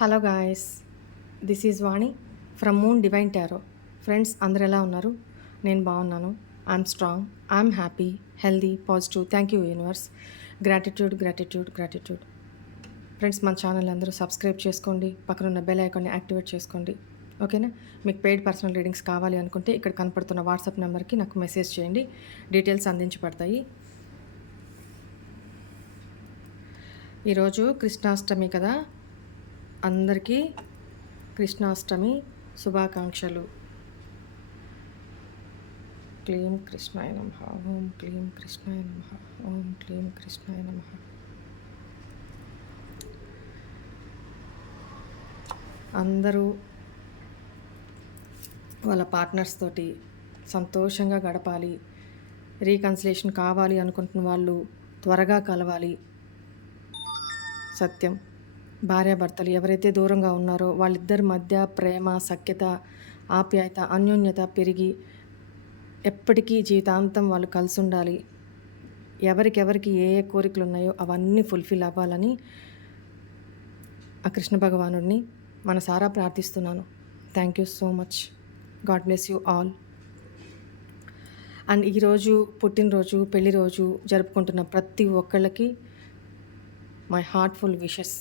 Hello guys, this is Vani from moon divine tarot. Friends అందరు ఎలా ఉన్నారు? నేను బాగున్నాను. I'm strong, I'm happy, healthy, positive. Thank you universe. Gratitude gratitude gratitude. Friends మన channel అందరూ subscribe చేసుకోండి, పక్కనున్న బెల్ ఐకాన్ని యాక్టివేట్ చేసుకోండి. ఓకేనా? మీకు పెయిడ్ పర్సనల్ రీడింగ్స్ కావాలి అనుకుంటే ఇక్కడ కనపడుతున్న వాట్సాప్ నెంబర్కి నాకు మెసేజ్ చేయండి, డీటెయిల్స్ అందించబడతాయి. ఈరోజు కృష్ణాష్టమి కదా, అందరికీ కృష్ణాష్టమి శుభాకాంక్షలు. క్లీం కృష్ణాయ నమః, ఓం క్లీం కృష్ణాయ నమః, ఓం క్లీం కృష్ణాయ నమః. అందరూ వాళ్ళ పార్ట్నర్స్ తోటి సంతోషంగా గడపాలి. రీకన్సిలేషన్ కావాలి అనుకుంటున్న వాళ్ళు త్వరగా కలవాలి. సత్యం. భార్యాభర్తలు ఎవరైతే దూరంగా ఉన్నారో వాళ్ళిద్దరి మధ్య ప్రేమ, సఖ్యత, ఆప్యాయత, అన్యోన్యత పెరిగి ఎప్పటికీ జీవితాంతం వాళ్ళు కలిసి ఉండాలి. ఎవరికెవరికి ఏ ఏ కోరికలు ఉన్నాయో అవన్నీ ఫుల్ఫిల్ అవ్వాలని ఆ కృష్ణ భగవానుడిని మనసారా ప్రార్థిస్తున్నాను. Thank you so much. God bless you all. And ఈరోజు పుట్టినరోజు, పెళ్లి రోజు జరుపుకుంటున్న ప్రతి ఒక్కళ్ళకి my heartful wishes.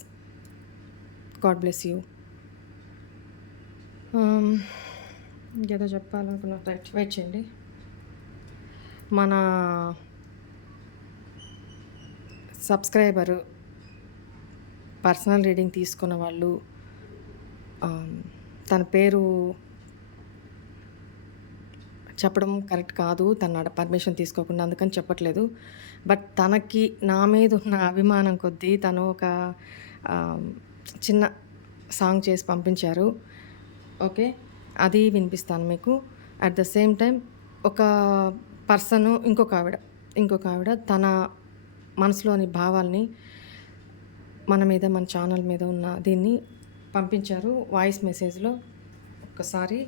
God bless you. ఇంకేదో చెప్పాలనుకున్నా, రైట్, వెయిట్ చేయండి. మన సబ్స్క్రైబరు పర్సనల్ రీడింగ్ తీసుకున్న వాళ్ళు, తన పేరు చెప్పడం కరెక్ట్ కాదు, తన పర్మిషన్ తీసుకోకుండా, అందుకని చెప్పట్లేదు. బట్ తనకి నా మీద ఉన్న అభిమానం కొద్దీ తను ఒక చిన్న సాంగ్ చేసి పంపించారు. ఓకే, అది వినిపిస్తాను మీకు. అట్ ద సేమ్ టైం ఒక పర్సన్, ఇంకొక ఆవిడ తన మనసులోని భావాల్ని మన మీద, మన ఛానల్ మీద ఉన్న దీన్ని పంపించారు వాయిస్ మెసేజ్లో. ఒక్కసారి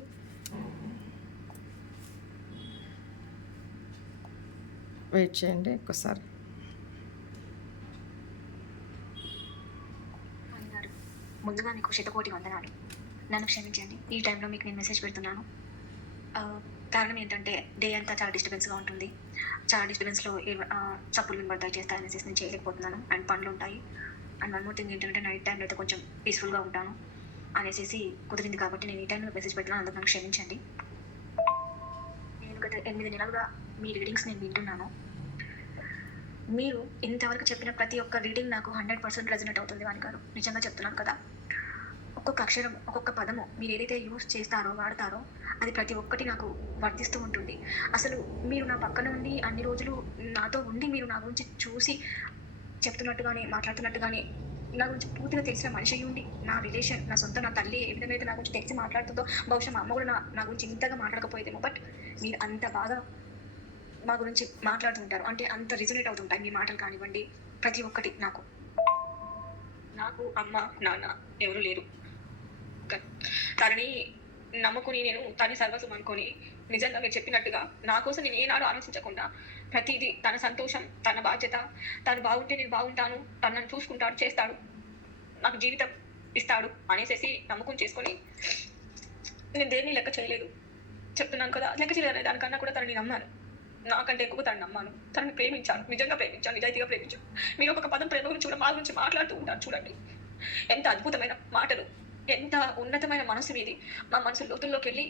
వెయిట్ చేయండి. ఒక్కసారి ముందుగా మీకు శతకోటి వందనాలు. నన్ను క్షమించండి, ఈ టైంలో మీకు నేను మెసేజ్ పెడుతున్నాను. కారణం ఏంటంటే డే అంతా చాలా డిస్టర్బెన్స్గా ఉంటుంది. చాలా డిస్టర్బెన్స్లో చప్పులు వినబడతాయి, చేస్తాయి మెసేజ్ నేను చేయలేకపోతున్నాను. అండ్ పనులు ఉంటాయి. అండ్ వన్ మోర్ థింగ్ ఏంటంటే నైట్ టైంలో అయితే కొంచెం పీస్ఫుల్గా ఉంటాను అనేసి కుదిరింది కాబట్టి నేను ఈ టైంలో మెసేజ్ పెడుతున్నాను. అందుకు నన్ను క్షమించండి. నేను గత 8 నెలలుగా మీ రీడింగ్స్ నేను వింటున్నాను. మీరు ఇంతవరకు చెప్పిన ప్రతి ఒక్క రీడింగ్ నాకు 100% రెజనేట్ అవుతుంది వాణి గారు. నిజంగా చెప్తున్నాను కదా. ఒక్కొక్క అక్షరం, ఒక్కొక్క పదము మీరు ఏదైతే యూస్ చేస్తారో, వాడతారో అది ప్రతి ఒక్కటి నాకు వర్తిస్తూ ఉంటుంది. అసలు మీరు నా పక్కన ఉండి అన్ని రోజులు నాతో ఉండి మీరు నా గురించి చూసి చెప్తున్నట్టుగానే, మాట్లాడుతున్నట్టుగానే నా గురించి పూర్తిగా తెలిసిన మనిషి ఉండి, నా రిలేషన్, నా సొంత, నా తల్లి ఏ విధంగా అయితే నా గురించి తెలిసి మాట్లాడుతుందో, బహుశా మా అమ్మ కూడా నా గురించి ఇంతగా మాట్లాడకపోయేదేమో. బట్ మీరు అంత బాగా మా గురించి మాట్లాడుతుంటారు. అంటే అంత రిజనేట్ అవుతుంటాయి మీ మాటలు కానివ్వండి, ప్రతి ఒక్కటి. నాకు అమ్మ, నాన్న ఎవరు లేరు. తనని నమ్ముకుని నేను తన సర్వస్వం అనుకొని, నిజంగా మీరు చెప్పినట్టుగా నా కోసం నేను ఏనాడు ఆలోచించకుండా ప్రతిదీ తన సంతోషం, తన బాధ్యత, తను బాగుంటే నేను బాగుంటాను, తను నన్ను చూసుకుంటాడు, చేస్తాడు, నాకు జీవితం ఇస్తాడు అనేసి నమ్మకం చేసుకొని నేను దేన్ని లెక్క చేయలేదు. చెప్తున్నాను కదా, లెక్క చేయలేదు. దానికన్నా కూడా తనని నమ్మాను. నాకంటే ఎక్కువ తను నమ్మాను. తనని ప్రేమించాను, నిజంగా ప్రేమించాను, నిజాయితీగా ప్రేమించాను. మీరు ఒక పదం ప్రేమ గురించి కూడా మా గురించి మాట్లాడుతూ ఉంటారు. చూడండి ఎంత అద్భుతమైన మాటలు, ఎంత ఉన్నతమైన మనసు మీది. మా మనసు లోతుల్లోకి వెళ్ళి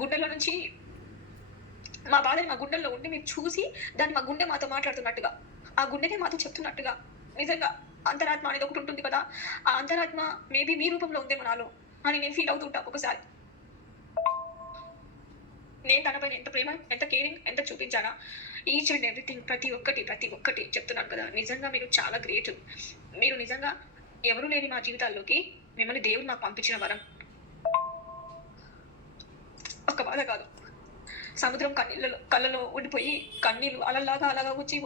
గుండెల్లో నుంచి మా బాధని మా గుండెల్లో ఉండి మీరు చూసి దాన్ని మా గుండె మాతో మాట్లాడుతున్నట్టుగా, ఆ గుండెనే మాతో చెప్తున్నట్టుగా. నిజంగా అంతరాత్మ అనేది ఒకటి ఉంటుంది కదా, ఆ అంతరాత్మ మేబీ మీ రూపంలో ఉందేమో నాలో అని నేను ఫీల్ అవుతుంటాను ఒకసారి. నేను తనపైన ఎంత ప్రేమ, ఎంత కేరింగ్, ఎంత చూపించానా, ఈచ్ అండ్ ఎవ్రీథింగ్, ప్రతి ఒక్కటి చెప్తున్నాను కదా. నిజంగా మీరు చాలా గ్రేట్. మీరు నిజంగా ఎవరు లేని మా జీవితాల్లోకి మిమ్మల్ని దేవుడు నాకు పంపించిన వరం. ఒక్క బాధ కాదు, సముద్రం కళ్ళలో ఉండిపోయి కన్నీళ్ళు అలాగా వచ్చి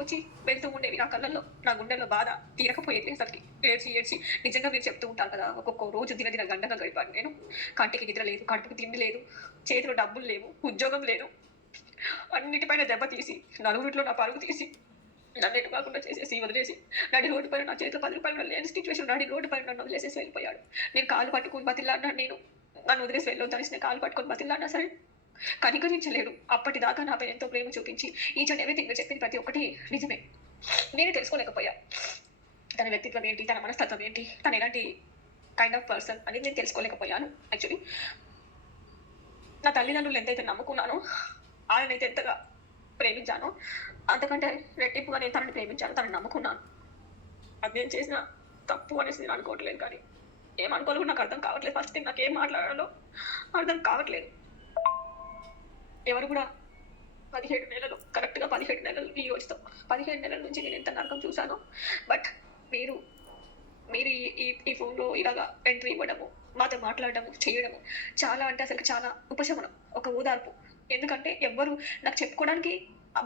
వెళ్తూ ఉండేవి నా కళ్ళల్లో. నా గుండెల్లో బాధ తీరకపోయేది అసలుకి. ఏడ్చి నిజంగా మీరు చెప్తూ ఉంటారు కదా, ఒక్కొక్క రోజు దిన గంటగా గడిపాను నేను. కంటికి నిద్ర లేదు, కడుపుకి తిండి లేదు, చేతిలో డబ్బులు లేవు, ఉద్యోగం లేదు, అన్నిటిపైన దెబ్బ తీసి, నలుగురిలో నా పరుగు తీసి నన్ను ఎటు కాకుండా చేసేసి వదిలేసి నడి రోడ్డు పైన నా చేతిలో 10 రూపాయలు కూడా లేని సిచ్యువేషన్ నడి రోడ్డు పైన నన్ను వదిలేసేసి వెళ్ళిపోయాడు. నేను కాళ్ళు పట్టుకొని బతిలాడినా, నన్ను వదిలేసి వెళ్ళొద్దనేసి నేను కాళ్ళు పట్టుకొని బతిలాడినా సరే కనికరించలేడు. అప్పటిదాకా నాపై ఎంతో ప్రేమ చూపించి ఈచ్ అండ్ ఎవ్రీథింగ్ చెప్పింది ప్రతి ఒక్కటి నిజమే. నేను తెలుసుకోలేకపోయా తన వ్యక్తిత్వం ఏంటి, తన మనస్తత్వం ఏంటి, తను ఎలాంటి కైండ్ ఆఫ్ పర్సన్ అనేది నేను తెలుసుకోలేకపోయాను. యాక్చువల్లీ నా తల్లిదండ్రులు ఎంతైతే నమ్ముకున్నానో, ఆయనైతే ఎంతగా ప్రేమించానో, అంతకంటే రెట్టింపుగా నేను తనని ప్రేమించాను, తనని నమ్ముకున్నాను. అది నేను చేసిన తప్పు అనేసి నేను అనుకోవట్లేదు, కానీ ఏమనుకోవాలి కూడా నాకు అర్థం కావట్లేదు. ఫస్ట్ థింగ్ నాకు ఏం మాట్లాడాలో అర్థం కావట్లేదు. ఎవరు కూడా 17 నెలలు, కరెక్ట్గా 17 నెలలు ఈ రోజుతో 17 నెలల నుంచి నేను ఎంత నరకం చూశానో. బట్ మీరు మీరు ఈ ఫోన్లో ఇలాగా ఎంట్రీ ఇవ్వడము, మాతో మాట్లాడడము, చేయడము చాలా అంటే అసలు చాలా ఉపశమనం, ఒక ఓదార్పు. ఎందుకంటే ఎవ్వరు నాకు చెప్పుకోవడానికి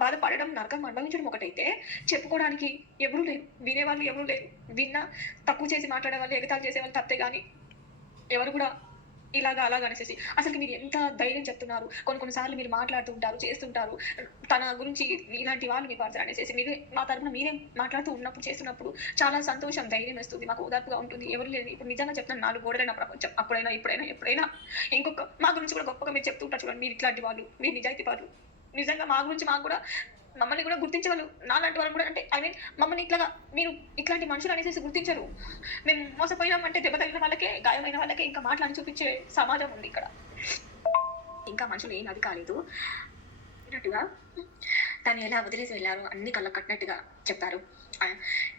బాధపడడం, నరకం అనుభవించడం ఒకటైతే, చెప్పుకోవడానికి ఎవరూ లేరు, వినేవాళ్ళు ఎవరూ లేరు. విన్నా తక్కువ చేసి మాట్లాడే వాళ్ళు, ఎగతాళి చేసేవాళ్ళు తప్పితే కానీ ఎవరు కూడా ఇలాగా అలాగా అనేసి అసలు మీరు ఎంత ధైర్యం చెప్తున్నారు. కొన్నిసార్లు మీరు మాట్లాడుతూ ఉంటారు, చేస్తుంటారు, తన గురించి ఇలాంటి వాళ్ళు మీ పడతారు అనేసి మీరు మా తరపున మీరే మాట్లాడుతూ ఉన్నప్పుడు, చేస్తున్నప్పుడు చాలా సంతోషం, ధైర్యం వేస్తుంది, మాకు ఓదార్పుగా ఉంటుంది. ఎవరు లేదు. ఇప్పుడు నిజంగా చెప్తాను, 4 గోడలే నా ప్రపంచం. అప్పుడైనా ఇప్పుడైనా ఎప్పుడైనా ఇంకొక మా గురించి కూడా గొప్పగా మీరు చెప్తూ ఉంటారు చూడండి. మీరు ఇట్లాంటి వాళ్ళు, మీరు నిజాయితీ వాళ్ళు, నిజంగా మా గురించి మాకు కూడా మమ్మల్ని కూడా గుర్తించే వాళ్ళు, నాలాంటి వాళ్ళు కూడా, అంటే ఐ మీన్ మమ్మల్ని ఇట్లాగా మీరు ఇట్లాంటి మనుషులు అనేసి గుర్తించరు. మేము మోసపోయినామంటే దెబ్బ తగిలిన వాళ్ళకే, గాయమైన వాళ్ళకే ఇంకా మాటలని చూపించే సమాజం ఉంది ఇక్కడ. ఇంకా మనుషులు ఏం అది కాలేదు అన్నట్టుగా తను ఎలా వదిలేసి వెళ్ళారు అన్ని కళ్ళ కట్టినట్టుగా చెప్పారు.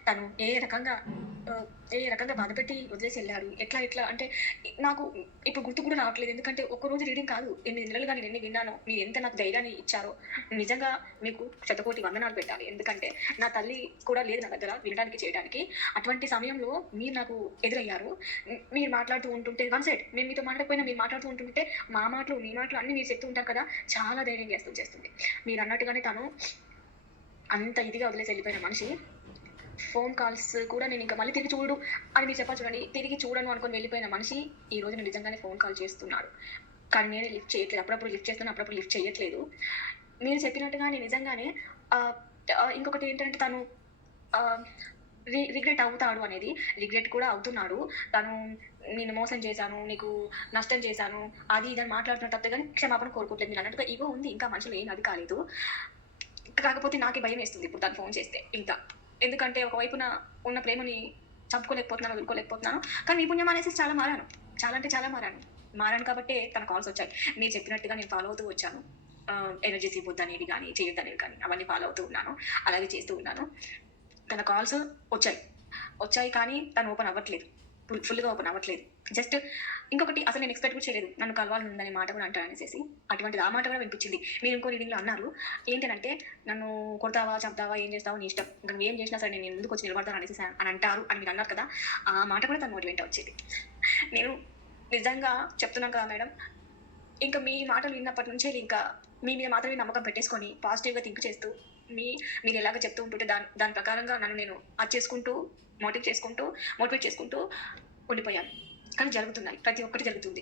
తను ఏ రకంగా బాధపెట్టి వదిలేసి వెళ్ళారు, ఎట్లా అంటే నాకు ఇప్పుడు గుర్తు కూడా రావట్లేదు. ఎందుకంటే ఒక్కరోజు రీడింగ్ కాదు, 8 నెలలుగా నేను ఎన్ని విన్నానో, మీరు ఎంత నాకు ధైర్యాన్ని ఇచ్చారో. నిజంగా మీకు శతకోటి వందనాలు పెట్టాలి. ఎందుకంటే నా తల్లి కూడా లేదు నా దగ్గర వినడానికి, చేయడానికి. అటువంటి సమయంలో మీరు నాకు ఎదురయ్యారు. మీరు మాట్లాడుతూ ఉంటుంటే వన్ సైడ్, మేము మీతో మాట్లాడకపోయినా మీరు మాట్లాడుతూ ఉంటుంటే మా మాటలు, మీ మాటలు అన్నీ మీరు చెప్తూ ఉంటారు కదా, చాలా ధైర్యం చేస్తుంది. మీరు అన్నట్టుగానే తను అంత ఇదిగా వదిలేసి వెళ్ళిపోయిన మనిషి ఫోన్ కాల్స్ కూడా నేను ఇంకా మళ్ళీ తిరిగి చూడు అని మీరు చెప్పాలి చూడండి. తిరిగి చూడను అనుకొని వెళ్ళిపోయిన మనిషి ఈ రోజు నేను నిజంగానే ఫోన్ కాల్ చేస్తున్నాడు, కానీ నేనే లిఫ్ట్ చేయట్లేదు. అప్పుడప్పుడు లిఫ్ట్ చేస్తాను, అప్పుడప్పుడు లిఫ్ట్ చేయట్లేదు. మీరు చెప్పినట్టుగా నేను నిజంగానే ఇంకొకటి ఏంటంటే తను రిగ్రెట్ అవుతాడు అనేది, రిగ్రెట్ కూడా అవుతున్నాడు. తను నేను మోసం చేశాను, నీకు నష్టం చేశాను, అది ఇదని మాట్లాడుతున్న తప్పే కానీ క్షమాపణ కోరుకోవట్లేదు. మీరు అన్నట్టుగా ఇగో ఉంది, ఇంకా మనుషులు ఏం అది కాలేదు. కాకపోతే నాకే భయం వేస్తుంది ఇప్పుడు తను ఫోన్ చేస్తే ఇంకా. ఎందుకంటే ఒకవైపున ఉన్న ప్రేమని చంపుకోలేకపోతున్నాను, వదులుకోలేకపోతున్నాను. కానీ మీ పుణ్యం అనేసి చాలా మారాను, చాలా అంటే చాలా మారాను కాబట్టే తన కాల్స్ వచ్చాయి. మీరు చెప్పినట్టుగా నేను ఫాలో అవుతూ వచ్చాను. ఎనర్జీస్ ఇవ్వద్దు అనేవి కానీ, చేయొద్దు అనేవి కానీ అవన్నీ ఫాలో అవుతూ ఉన్నాను, అలాగే చేస్తూ ఉన్నాను. తన కాల్స్ వచ్చాయి కానీ తను ఓపెన్ అవ్వట్లేదు, ఫుల్గా ఓపెన్ అవ్వట్లేదు. జస్ట్ ఇంకొకటి, అసలు నేను ఎక్స్పెక్ట్ కూడా చేయలేదు నన్ను కలవాలని ఉందనే మాట కూడా అంటారు అనేసి. అటువంటిది ఆ మాట కూడా వినిపించింది. మీరు ఇంకో రీడింగ్లో అన్నారు ఏంటంటే, నన్ను కొడతావా, చంపుతావా, ఏం చేస్తావా నీ ఇష్టం, ఇంకా నువ్వు ఏం చేసినా సరే నేను ఎందుకు వచ్చి నిలబడతాను అనేసి అని అంటారు అని మీరు అన్నారు కదా. ఆ మాట కూడా తను మోటివేట్ వచ్చేది. నేను నిజంగా చెప్తున్నాను కదా మేడం, ఇంకా మీ మాటలు విన్నప్పటి నుంచి ఇంకా మీ మీద మాత్రమే నమ్మకం పెట్టేసుకొని పాజిటివ్గా థింక్ చేస్తూ మీరు ఎలాగ చెప్తూ ఉంటుంటే దాని ప్రకారంగా నన్ను నేను మోటివేట్ చేసుకుంటూ ఉండిపోయాను. కానీ జరుగుతున్నాయి, ప్రతి ఒక్కటి జరుగుతుంది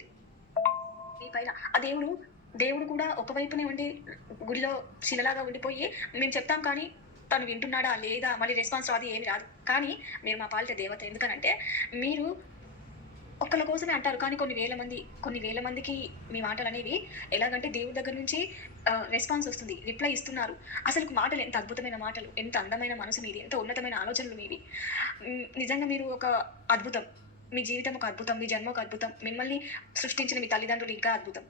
మీ పైన. ఆ దేవుడు కూడా ఒకవైపునే ఉండి గుడిలో శిలలాగా ఉండిపోయి మేము చెప్తాం కానీ తను వింటున్నాడా లేదా, మళ్ళీ రెస్పాన్స్ రాదు, ఏమి రాదు. కానీ మీరు మా పాలిట దేవత. ఎందుకనంటే మీరు ఒక్కళ్ళ కోసమే అంటారు, కానీ కొన్ని వేల మందికి మీ మాటలు అనేవి ఎలాగంటే దేవుడి దగ్గర నుంచి రెస్పాన్స్ వస్తుంది, రిప్లై ఇస్తున్నారు. అసలు మాటలు ఎంత అద్భుతమైన మాటలు, ఎంత అందమైన మనసు మీది, ఎంత ఉన్నతమైన ఆలోచనలు మీవి. నిజంగా మీరు ఒక అద్భుతం, మీ జీవితం ఒక అద్భుతం, మీ జన్మ ఒక అద్భుతం, మిమ్మల్ని సృష్టించిన మీ తల్లిదండ్రులు ఇంకా అద్భుతం.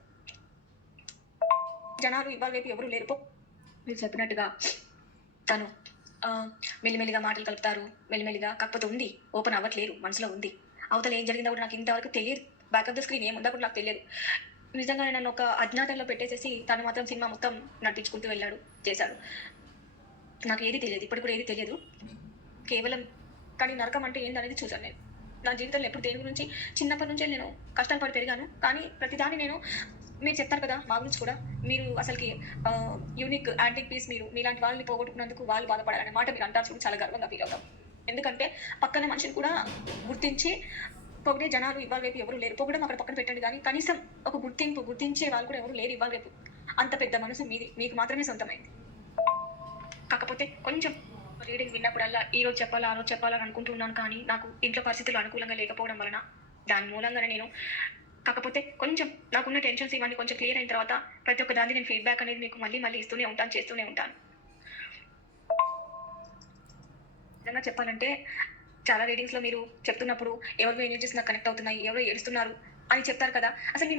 జనాలు ఇవాళ రేపు ఎవరు లేరు. మీరు చెప్పినట్టుగా తను మెల్లిమెల్లిగా మాటలు కలుపుతారు, మెల్లిమెల్లిగా. కాకపోతే ఉంది, ఓపెన్ అవ్వట్లేరు, మనసులో ఉంది. అవతల ఏం జరిగిందో కూడా నాకు ఇంతవరకు తెలియదు. బ్యాకప్ ద స్క్రీన్ ఏముందా కూడా నాకు తెలియదు. నిజంగానే నన్ను ఒక అజ్ఞాతంలో పెట్టేసేసి తను మాత్రం సినిమా మొత్తం నటించుకుంటూ చేశాడు. నాకు ఏది తెలియదు, ఇప్పుడు కూడా ఏది తెలియదు కేవలం. కానీ నరకం అంటే ఏందనేది చూశాను నేను నా జీవితంలో. ఎప్పుడు దేని గురించి చిన్నప్పటి నుంచే నేను కష్టాలు పడి పెరిగాను. కానీ ప్రతిదాన్ని మీరు చెప్తారు కదా మా గురించి కూడా, మీరు అసలుకి యూనిక్ యాంటిక్ పీస్, మీలాంటి వాళ్ళని పోగొట్టుకున్నందుకు వాళ్ళు బాధపడాలనే మాట మీరు అంటారు చూడు, చాలా గర్వంగా ఫీల్ అవుతాం. ఎందుకంటే పక్కన మనిషిని కూడా గుర్తించి పొగిడే జనాలు ఇవాళ రేపు ఎవరు లేరు. పొగడం అక్కడ పక్కన పెట్టండి, కానీ కనీసం ఒక గుర్తించే వాళ్ళు కూడా ఎవరు లేరు ఇవాళ రేపు. అంత పెద్ద మనసు మీది, మీకు మాత్రమే సొంతమైంది. కాకపోతే కొంచెం రీడింగ్ విన్నప్పుడల్లా ఈరోజు చెప్పాలా, ఆ రోజు చెప్పాలని అనుకుంటున్నాను కానీ, నాకు ఇంట్లో పరిస్థితులు అనుకూలంగా లేకపోవడం వలన, దాని మూలంగానే నేను కాకపోతే కొంచెం నాకున్న టెన్షన్స్ ఇవన్నీ కొంచెం క్లియర్ అయిన తర్వాత, ప్రతి ఒక్క దాన్ని నేను ఫీడ్‌బ్యాక్ అనేది మీకు మళ్ళీ మళ్ళీ ఇస్తూనే ఉంటాను, చేస్తూనే ఉంటాను. నిజంగా చెప్పాలంటే చాలా రీడింగ్స్‌లో మీరు చెప్తున్నప్పుడు ఎవరివో ఎనర్జీస్ నాకు కనెక్ట్ అవుతున్నాయి, ఎవరో ఏడుస్తున్నారు అని చెప్తారు కదా! అసలు మీ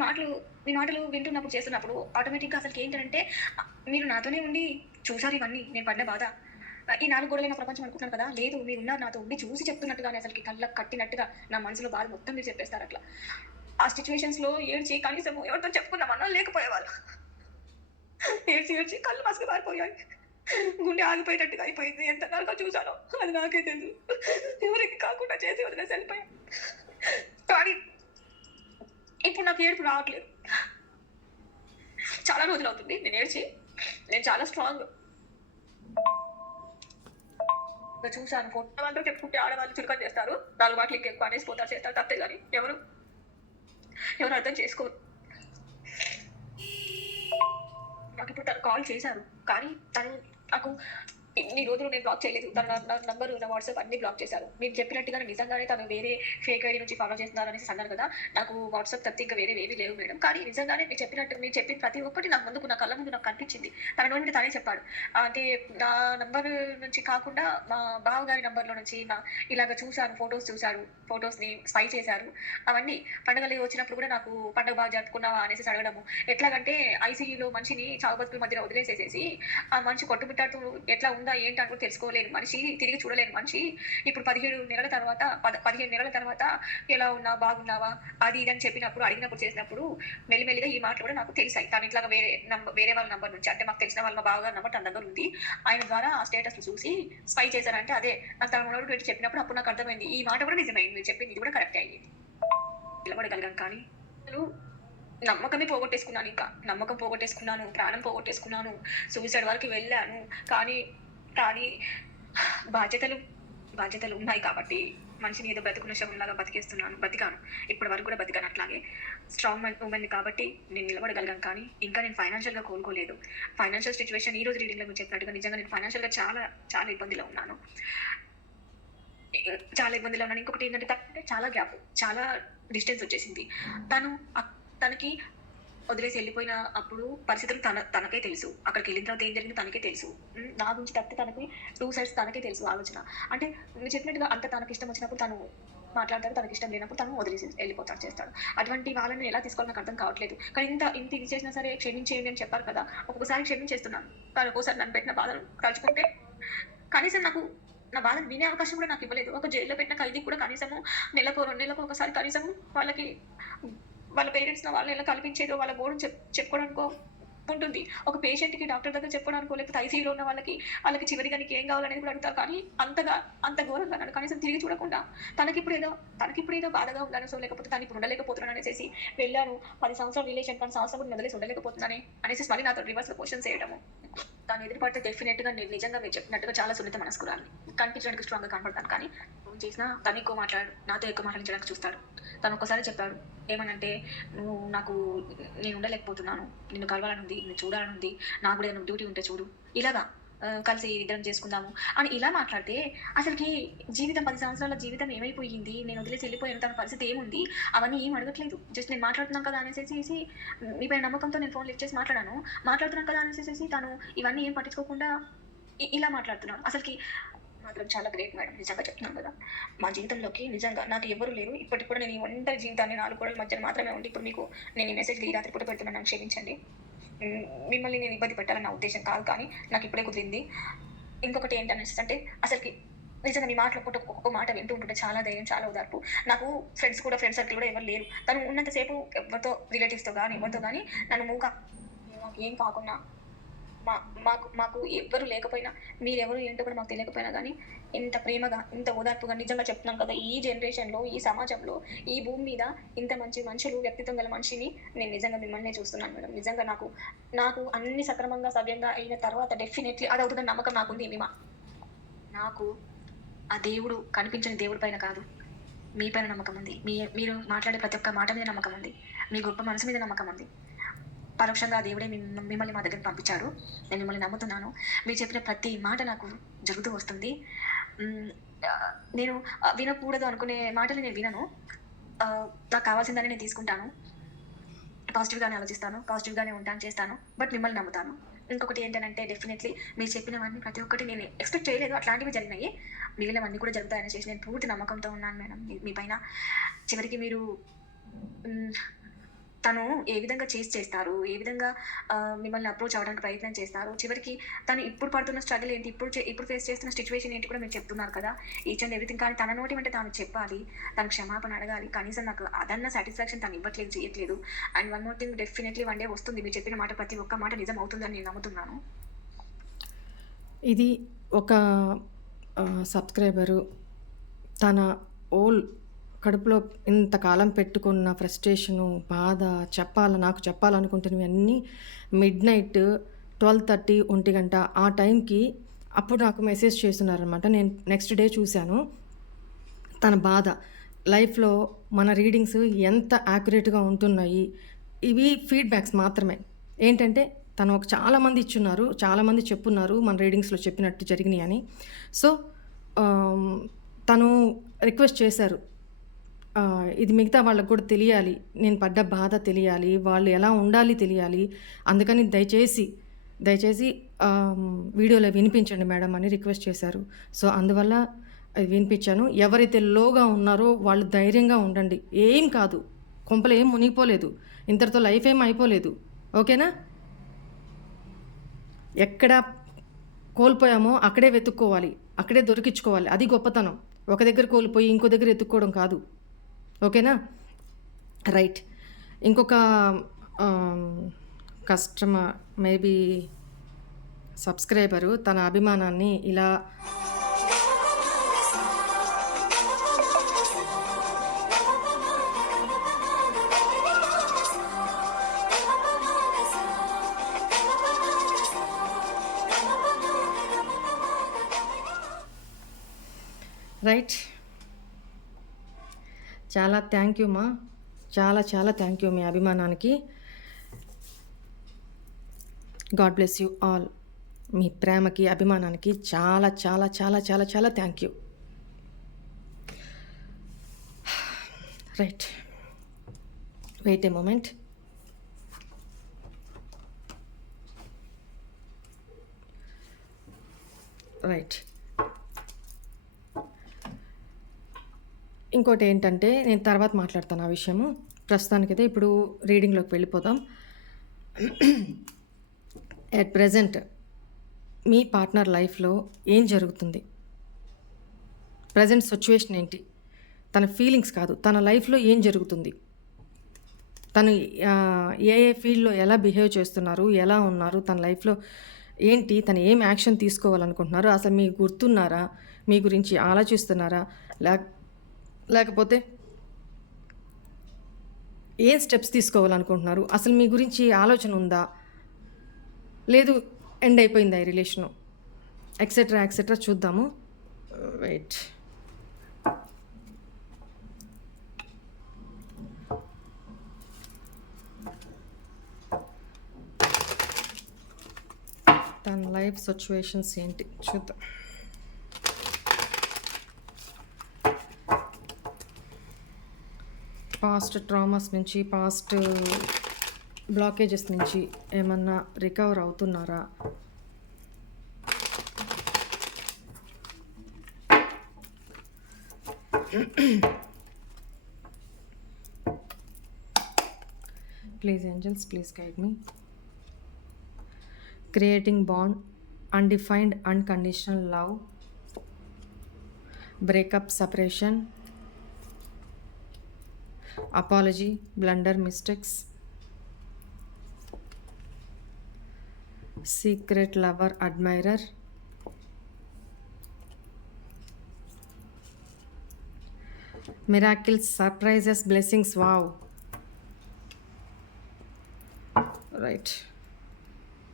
మాటలు వింటున్నప్పుడు, చేస్తున్నప్పుడు ఆటోమేటిక్‌గా అసలకేంటంటే మీరు నాతోనే ఉండి చూసారు ఇవన్నీ నేను పడ్డ బాధ. ఈ 4 గోడలైన ప్రపంచం అనుకుంటున్నాను కదా! లేదు మీరున్నారు నాతో ఉండి చూసి చెప్తున్నట్టుగానే అసలకి కళ్ళకి కట్టినట్టుగా నా మనసులో బాధ మొత్తం మీరు చెప్పేస్తారు అట్లా. ఆ సిట్యుయేషన్స్‌లో ఏడ్చి కనీసం ఎవరితో చెప్పుకుందామన్నా లేకపోయేవాళ్ళు. ఏడ్చి ఏడ్చి కళ్ళు మసక బారిపోయాయి. గుండె ఆగిపోయేటట్టుగా అయిపోయింది. ఎంత నరకం చూసానో అది నాకే తెలుసు. ఎవరికి కాకుండా చేసి వదిలేసి వెళ్ళిపోయాను. కానీ ఇప్పుడు నాకు ఏడుపు రావట్లేదు. చాలా రోజులవుతుంది నేను ఏడ్చి. నేను చాలా స్ట్రాంగ్. చూసాను ఫోటో వాళ్ళతో చెప్పుకుంటే ఆడవాళ్ళు చులకన చేస్తారు. 4 మాటలు ఇంకెక్కువ అనేసిపోతారు, చేస్తారు తప్పే గాని ఎవరు అర్థం చేసుకోరు. నాకిప్పుడు తను కాల్ చేశారు. కానీ తను నాకు ఇన్ని రోజులు నేను బ్లాక్ చేయలేదు. తను నా నంబర్, నా వాట్సాప్ అన్నీ బ్లాక్ చేశారు. మీరు చెప్పినట్టుగానే నిజంగానే తను వేరే ఫేక్ ఐడీ నుంచి ఫాలో చేస్తున్నారనేసి అన్నారు కదా! నాకు వాట్సాప్ తప్పితే ఇంకా వేరేవేవి లేవు మేడం. కానీ నిజంగానే మీరు చెప్పిన ప్రతి ఒక్కటి నా కళ్ళ ముందు నాకు కనిపించింది. తన నోటి నుండి తనే చెప్పాడు. అంటే నా నంబర్ నుంచి కాకుండా మా బావగారి నంబర్‌లో నుంచి ఇలాగ చూసాను, ఫోటోస్‌ని స్పై చేశారు. అవన్నీ పండుగలు వచ్చినప్పుడు కూడా నాకు పండుగ బాగా జరుపుకున్నావా అనేసి అడగడము. ఎట్లాగంటే ఐసీయూలో మనిషిని చావు బతుకుల మధ్యలో వదిలేసేసేసి, ఆ మనిషి కొట్టుమిట్టాడుతూ ఎట్లా ఉందా ఏంటి అని కూడా తెలుసుకోలేని మనిషి, తిరిగి చూడలేని మనిషి, ఇప్పుడు 15 నెలల తర్వాత ఎలా ఉన్నావు, బాగున్నావా, అది ఇది అని అడిగినప్పుడు చేసినప్పుడు మెల్లిమెల్లిగా ఈ మాటలు కూడా నాకు తెలిసాయి. తను ఇట్లాగా వేరే వాళ్ళ నంబర్ నుంచి, అంటే మాకు తెలిసిన వాళ్ళ మా బావగారి నంబర్ తన దగ్గర ఉంది. ఆయన ద్వారా ఆ స్టేటస్‌లు చూసి స్పై చేశారంటే అదే నాకు తన మనోడు పెట్టి చెప్పినప్పుడు అప్పుడు నాకు అర్థమైంది. ఈ మాట కూడా నిజమైంది. మీరు చెప్పింది ఇది కూడా కరెక్టే అయ్యింది. నిలబడగలిగాను కానీ అసలు నమ్మకమే పోగొట్టేసుకున్నాను ఇంకా. నమ్మకం పోగొట్టేసుకున్నాను, ప్రాణం పోగొట్టేసుకున్నాను, సూసైడ్ వరకు వెళ్ళాను. కానీ కానీ బాధ్యతలు ఉన్నాయి కాబట్టి మనిషిని ఏదో బ్రతుకున్న శవంలాగా బతికాను. ఇప్పటి వరకు కూడా బతికాను అట్లాగే. స్ట్రాంగ్ వుమెన్‌ని కాబట్టి నేను నిలబడగలిగాను కానీ ఇంకా నేను ఫైనాన్షియల్‌గా కోలుకోలేదు. ఫైనాన్షియల్ సిట్యుయేషన్ ఈ రోజు రీడింగ్‌లో మీరు చెప్పినట్టుగా నిజంగా నేను ఫైనాన్షియల్‌గా చాలా చాలా ఇబ్బందిలో ఉన్నాను. ఇంకొకటి ఏంటంటే తనకంటే చాలా గ్యాప్, చాలా డిస్టెన్స్ వచ్చేసింది. తను తనకి వదిలేసి వెళ్ళిపోయిన అప్పుడు పరిస్థితులు తనకే తెలుసు. అక్కడికెళ్ళిన తర్వాత ఏం జరిగిందో తనకే తెలుసు. నా గురించి తప్పితే తనకి 2 సైడ్స్ తనకే తెలుసు ఆలోచన. అంటే మీరు చెప్పినట్టుగా అంత తనకిష్టం వచ్చినప్పుడు తను మాట్లాడతాడు. తనకిష్టం లేనప్పుడు తను వదిలేసి వెళ్ళిపోతాడు, చేస్తాడు. అటువంటి వాళ్ళని ఎలా తీసుకోవాలో నాకు అర్థం కావట్లేదు. కానీ ఇంత ఇది చేసినా సరే క్షమించేయండి అని చెప్పారు కదా! ఒక్కొక్కసారి క్షమించేస్తున్నాను. కానీ ఒక్కోసారి నన్ను పెట్టిన బాధలు తలుచుకుంటే కనీసం నా బాధను వినే అవకాశం కూడా నాకు ఇవ్వలేదు. ఒక జైల్‌లో పెట్టిన ఖైదీకి కూడా కనీసము నెలకో, 2 నెలలకో ఒకసారి కనీసము వాళ్ళకి వాళ్ళ పేరెంట్స్‌ని వాళ్ళని ఎలా కల్పించేదో వాళ్ళ గోడుని చెప్పుకోవడానికో ఉంటుంది. ఒక పేషెంట్‌కి డాక్టర్ దగ్గర చెప్పుకోవడానికో, లేకపోతే ఐసీయూలో ఉన్న వాళ్ళకి చివరిగా నీకేం కావాలనేది కూడా అడుగుతారు. కానీ అంత ఘోరంగా నన్ను కనీసం తిరిగి చూడకుండా తనకిప్పుడేదో బాధగా ఉందనసో, లేకపోతే తను ఇప్పుడు ఉండలేకపోతున్నాను అనేసేసి వెళ్ళాను. 10 సంవత్సరాల రిలేషన్, 10 సంవత్సరాలు కూడా వదిలేసి ఉండలేకపోతున్నానే అనేసి మళ్ళీ నాతో రివర్స్‌లో క్వెషన్స్ చేయడము. తను ఎదురుపడితే డెఫినెట్‌గా నేను నిజంగా మీరు చెప్పినట్టుగా చాలా సున్నిత మనస్కురాలిని. కనిపించడానికి స్ట్రాంగ్‌గా కనపడతాను. కానీ ఫోన్ చేసినా తను ఎక్కువ నాతో ఎక్కువ మాట్లాడించడానికి చూస్తాడు. తను ఒక్కసారి చెప్పాడు. ఏమనంటే, నేను ఉండలేకపోతున్నాను. నిన్ను కలవాలనుంది, నిన్ను చూడాలనుంది. నాకు కూడా ఏదైనా డ్యూటీ ఉంటే చూడు. ఇలాగా కలిసి ఇద్దరం చేసుకుందాము అని ఇలా మాట్లాడితే అసలకి 10 సంవత్సరాల జీవితం ఏమైపోయింది? నేను వదిలేసి వెళ్ళిపోయాను. తన పరిస్థితి ఏముంది? అవన్నీ ఏం అడగట్లేదు. జస్ట్ నేను మాట్లాడుతున్నాను కదా అనేసేసి మీ పైన నమ్మకంతో నేను ఫోన్ లిఫ్ట్ చేసి మాట్లాడుతున్నాను కదా అనేసేసి తను ఇవన్నీ ఏం పట్టించుకోకుండా ఇలా మాట్లాడుతున్నాడు. అసలకి మాత్రం చాలా గ్రేట్ మేడం. నిజంగా చెప్తున్నాను కదా! మా జీవితంలోకి నిజంగా నాకు ఎవ్వరు లేరు. ఇప్పటికి కూడా నేను ఈ ఒంటరి జీవితాన్ని 4 గోడల మధ్యన మాత్రమే ఉండి ఇప్పుడు మీకు నేను ఈ మెసేజ్‌లు ఈ రాత్రి పూట పెడుతున్నాను. నన్ను క్షమించండి. మిమ్మల్ని నేను ఇబ్బంది పెట్టాలని నా ఉద్దేశ్యం కాదు. కానీ నాకు ఇప్పుడే కుదిరింది. ఇంకొకటి ఏంటనేసంటే అసలకి నిజంగా మీ మాటలు ఒక్కొక్క మాట వింటూ ఉంటుంటే చాలా ధైర్యం, చాలా ఓదార్పు. నాకు ఫ్రెండ్ సర్కిల్ కూడా ఎవరు లేరు. తను ఉన్నంత సేపు ఎవరితో రిలేటివ్స్‌తో గానీ, ఎవరితో గానీ నన్ను నాకేం కాకున్నా మాకు ఎవ్వరు లేకపోయినా, మీరెవరు ఏంటో కూడా మాకు తెలియకపోయినా గానీ, ఇంత ప్రేమగా, ఇంత ఓదార్పుగా నిజంగా చెప్తున్నాను కదా! ఈ జనరేషన్‌లో, ఈ సమాజంలో, ఈ భూమి మీద ఇంత మంచి మనుషులు, వ్యక్తిత్వం గల మనిషిని నేను నిజంగా మిమ్మల్నే చూస్తున్నాను మేడం. నిజంగా నాకు అన్ని సక్రమంగా, సవ్యంగా అయిన తర్వాత డెఫినెట్‌లీ అదవుతుందని నమ్మకం నాకుంది. నాకు ఆ దేవుడు కనిపించని దేవుడి పైన కాదు, మీ పైన నమ్మకం ఉంది. మీరు మాట్లాడే ప్రతి ఒక్క మాట మీద నమ్మకం ఉంది. మీ గొప్ప మనసు మీద నమ్మకం ఉంది. పరోక్షంగా ఆ దేవుడే మిమ్మల్ని మా దగ్గరికి పంపించాడు. నేను మిమ్మల్ని నమ్ముతున్నాను. మీరు చెప్పిన ప్రతి మాట నాకు జరుగుతూ వస్తుంది. హ్మ్. నేను వినకూడదు అనుకునే మాటలు నేను వినను. నాకు కావాల్సిందని నేను తీసుకుంటాను. పాజిటివ్‌గానే ఆలోచిస్తాను. పాజిటివ్‌గానే ఉంటాను, చేస్తాను. బట్ మిమ్మల్ని నమ్ముతాను. ఇంకొకటి ఏంటనంటే డెఫినెట్‌లీ మీరు చెప్పినవన్నీ ప్రతి ఒక్కటి నేను ఎక్స్‌పెక్ట్ చేయలేదు. అట్లాంటివి జరిగినాయి. మిగిలినవన్నీ కూడా జరుగుతాయని చేసి నేను పూర్తి నమ్మకంతో ఉన్నాను మేడం మీ పైన. చివరికి మీరు హ్మ్. తను ఏ విధంగా చేస్తారు? ఏ విధంగా మిమ్మల్ని అప్రోచ్ అవ్వడానికి ప్రయత్నం చేస్తారు? చివరికి తను ఇప్పుడు పడుతున్న స్ట్రగుల్ ఏంటి? ఇప్పుడు ఫేస్ చేస్తున్న సిట్యుయేషన్ ఏంటి కూడా మీరు చెప్తున్నారు కదా! Each and everything. కానీ తన నోటి వెంట తాను చెప్పాలి. తను క్షమాపణ అడగాలి. కనీసం నాకు అదన్న సాటిస్ఫాక్షన్ తను ఇవ్వట్లేదు, చేయట్లేదు. And one more thing, definitely one day వస్తుంది. మీరు చెప్పిన మాట ప్రతి ఒక్క మాట నిజం అవుతుందని నేను నమ్ముతున్నాను. ఇది ఒక సబ్స్క్రైబరు తన ఓల్ కడుపులో ఇంతకాలం పెట్టుకున్న ఫ్రస్ట్రేషను, బాధ నాకు చెప్పాలనుకుంటున్నవన్నీ మిడ్‌నైట్ 12:30, 1 ఆ టైంకి అప్పుడు నాకు మెసేజ్ చేస్తున్నారనమాట. నేను నెక్స్ట్ డే చూశాను. తన బాధ. లైఫ్‌లో మన రీడింగ్స్ ఎంత యాక్యురేట్‌గా ఉంటున్నాయి. ఇవి ఫీడ్‌బ్యాక్స్ మాత్రమే. ఏంటంటే తను చాలామంది ఇచ్చున్నారు. చాలామంది చెప్పున్నారు మన రీడింగ్స్‌లో చెప్పినట్టు జరిగినియని. సో, తను రిక్వెస్ట్ చేశారు. ఇది మిగతా వాళ్ళకి కూడా తెలియాలి. నేను పడ్డ బాధ తెలియాలి. వాళ్ళు ఎలా ఉండాలి తెలియాలి. అందుకని దయచేసి వీడియోలో వినిపించండి మేడం అని రిక్వెస్ట్ చేశారు. సో, అందువల్ల అది వినిపించాను. ఎవరైతే లోగా ఉన్నారో వాళ్ళు ధైర్యంగా ఉండండి. ఏం కాదు. కొంపలు ఏం మునిగిపోలేదు. ఇంతటితో లైఫ్ ఏం అయిపోలేదు. ఓకేనా? ఎక్కడ కోల్పోయామో అక్కడే వెతుక్కోవాలి. అక్కడే దొరికించుకోవాలి. అది గొప్పతనం. ఒక దగ్గర కోల్పోయి ఇంకో దగ్గర ఎతుక్కోవడం కాదు. ఓకేనా? రైట్. ఇంకొక కస్టమర్ మేబీ సబ్స్క్రైబరు తన అభిమానాన్ని ఇలా రైట్. చాలా థ్యాంక్ యూ మా. చాలా థ్యాంక్ యూ మీ అభిమానానికి. God bless you all. మీ ప్రేమకి, అభిమానానికి చాలా thank you. Right. Wait a moment. Right. ఇంకోటి ఏంటంటే నేను తర్వాత మాట్లాడతాను ఆ విషయము. ప్రస్తుతానికైతే ఇప్పుడు రీడింగ్లోకి వెళ్ళిపోదాం. ఎట్ ప్రెజెంట్ మీ పార్ట్నర్ లైఫ్లో ఏం జరుగుతుంది? ప్రజెంట్ సిచ్యువేషన్ ఏంటి? తన ఫీలింగ్స్ కాదు, తన లైఫ్లో ఏం జరుగుతుంది? తను ఏ ఫీల్డ్లో ఎలా బిహేవ్ చేస్తున్నారు, ఎలా ఉన్నారు, తన లైఫ్లో ఏంటి, తను ఏం యాక్షన్ తీసుకోవాలనుకుంటున్నారు, అసలు మీకు గుర్తున్నారా, మీ గురించి ఆలోచిస్తున్నారా, లేకపోతే ఏం స్టెప్స్ తీసుకోవాలనుకుంటున్నారు, అసలు మీ గురించి ఆలోచన ఉందా, లేదు ఎండ్ అయిపోయిందా ఈ రిలేషను, ఎక్సెట్రా చూద్దాము. వెయిట్. తన లైఫ్ సిచ్యువేషన్స్ ఏంటి చూద్దాం. పాస్ట్ ట్రామాస్ నుంచి, పాస్ట్ బ్లాకేజెస్ నుంచి ఏమన్నా రికవర్ అవుతున్నారా? Please angels, please guide me. Creating bond, undefined unconditional love, breakup, separation, apology, blunder, mistakes, secret lover, admirer, miracles, surprises, blessings. Wow. Right.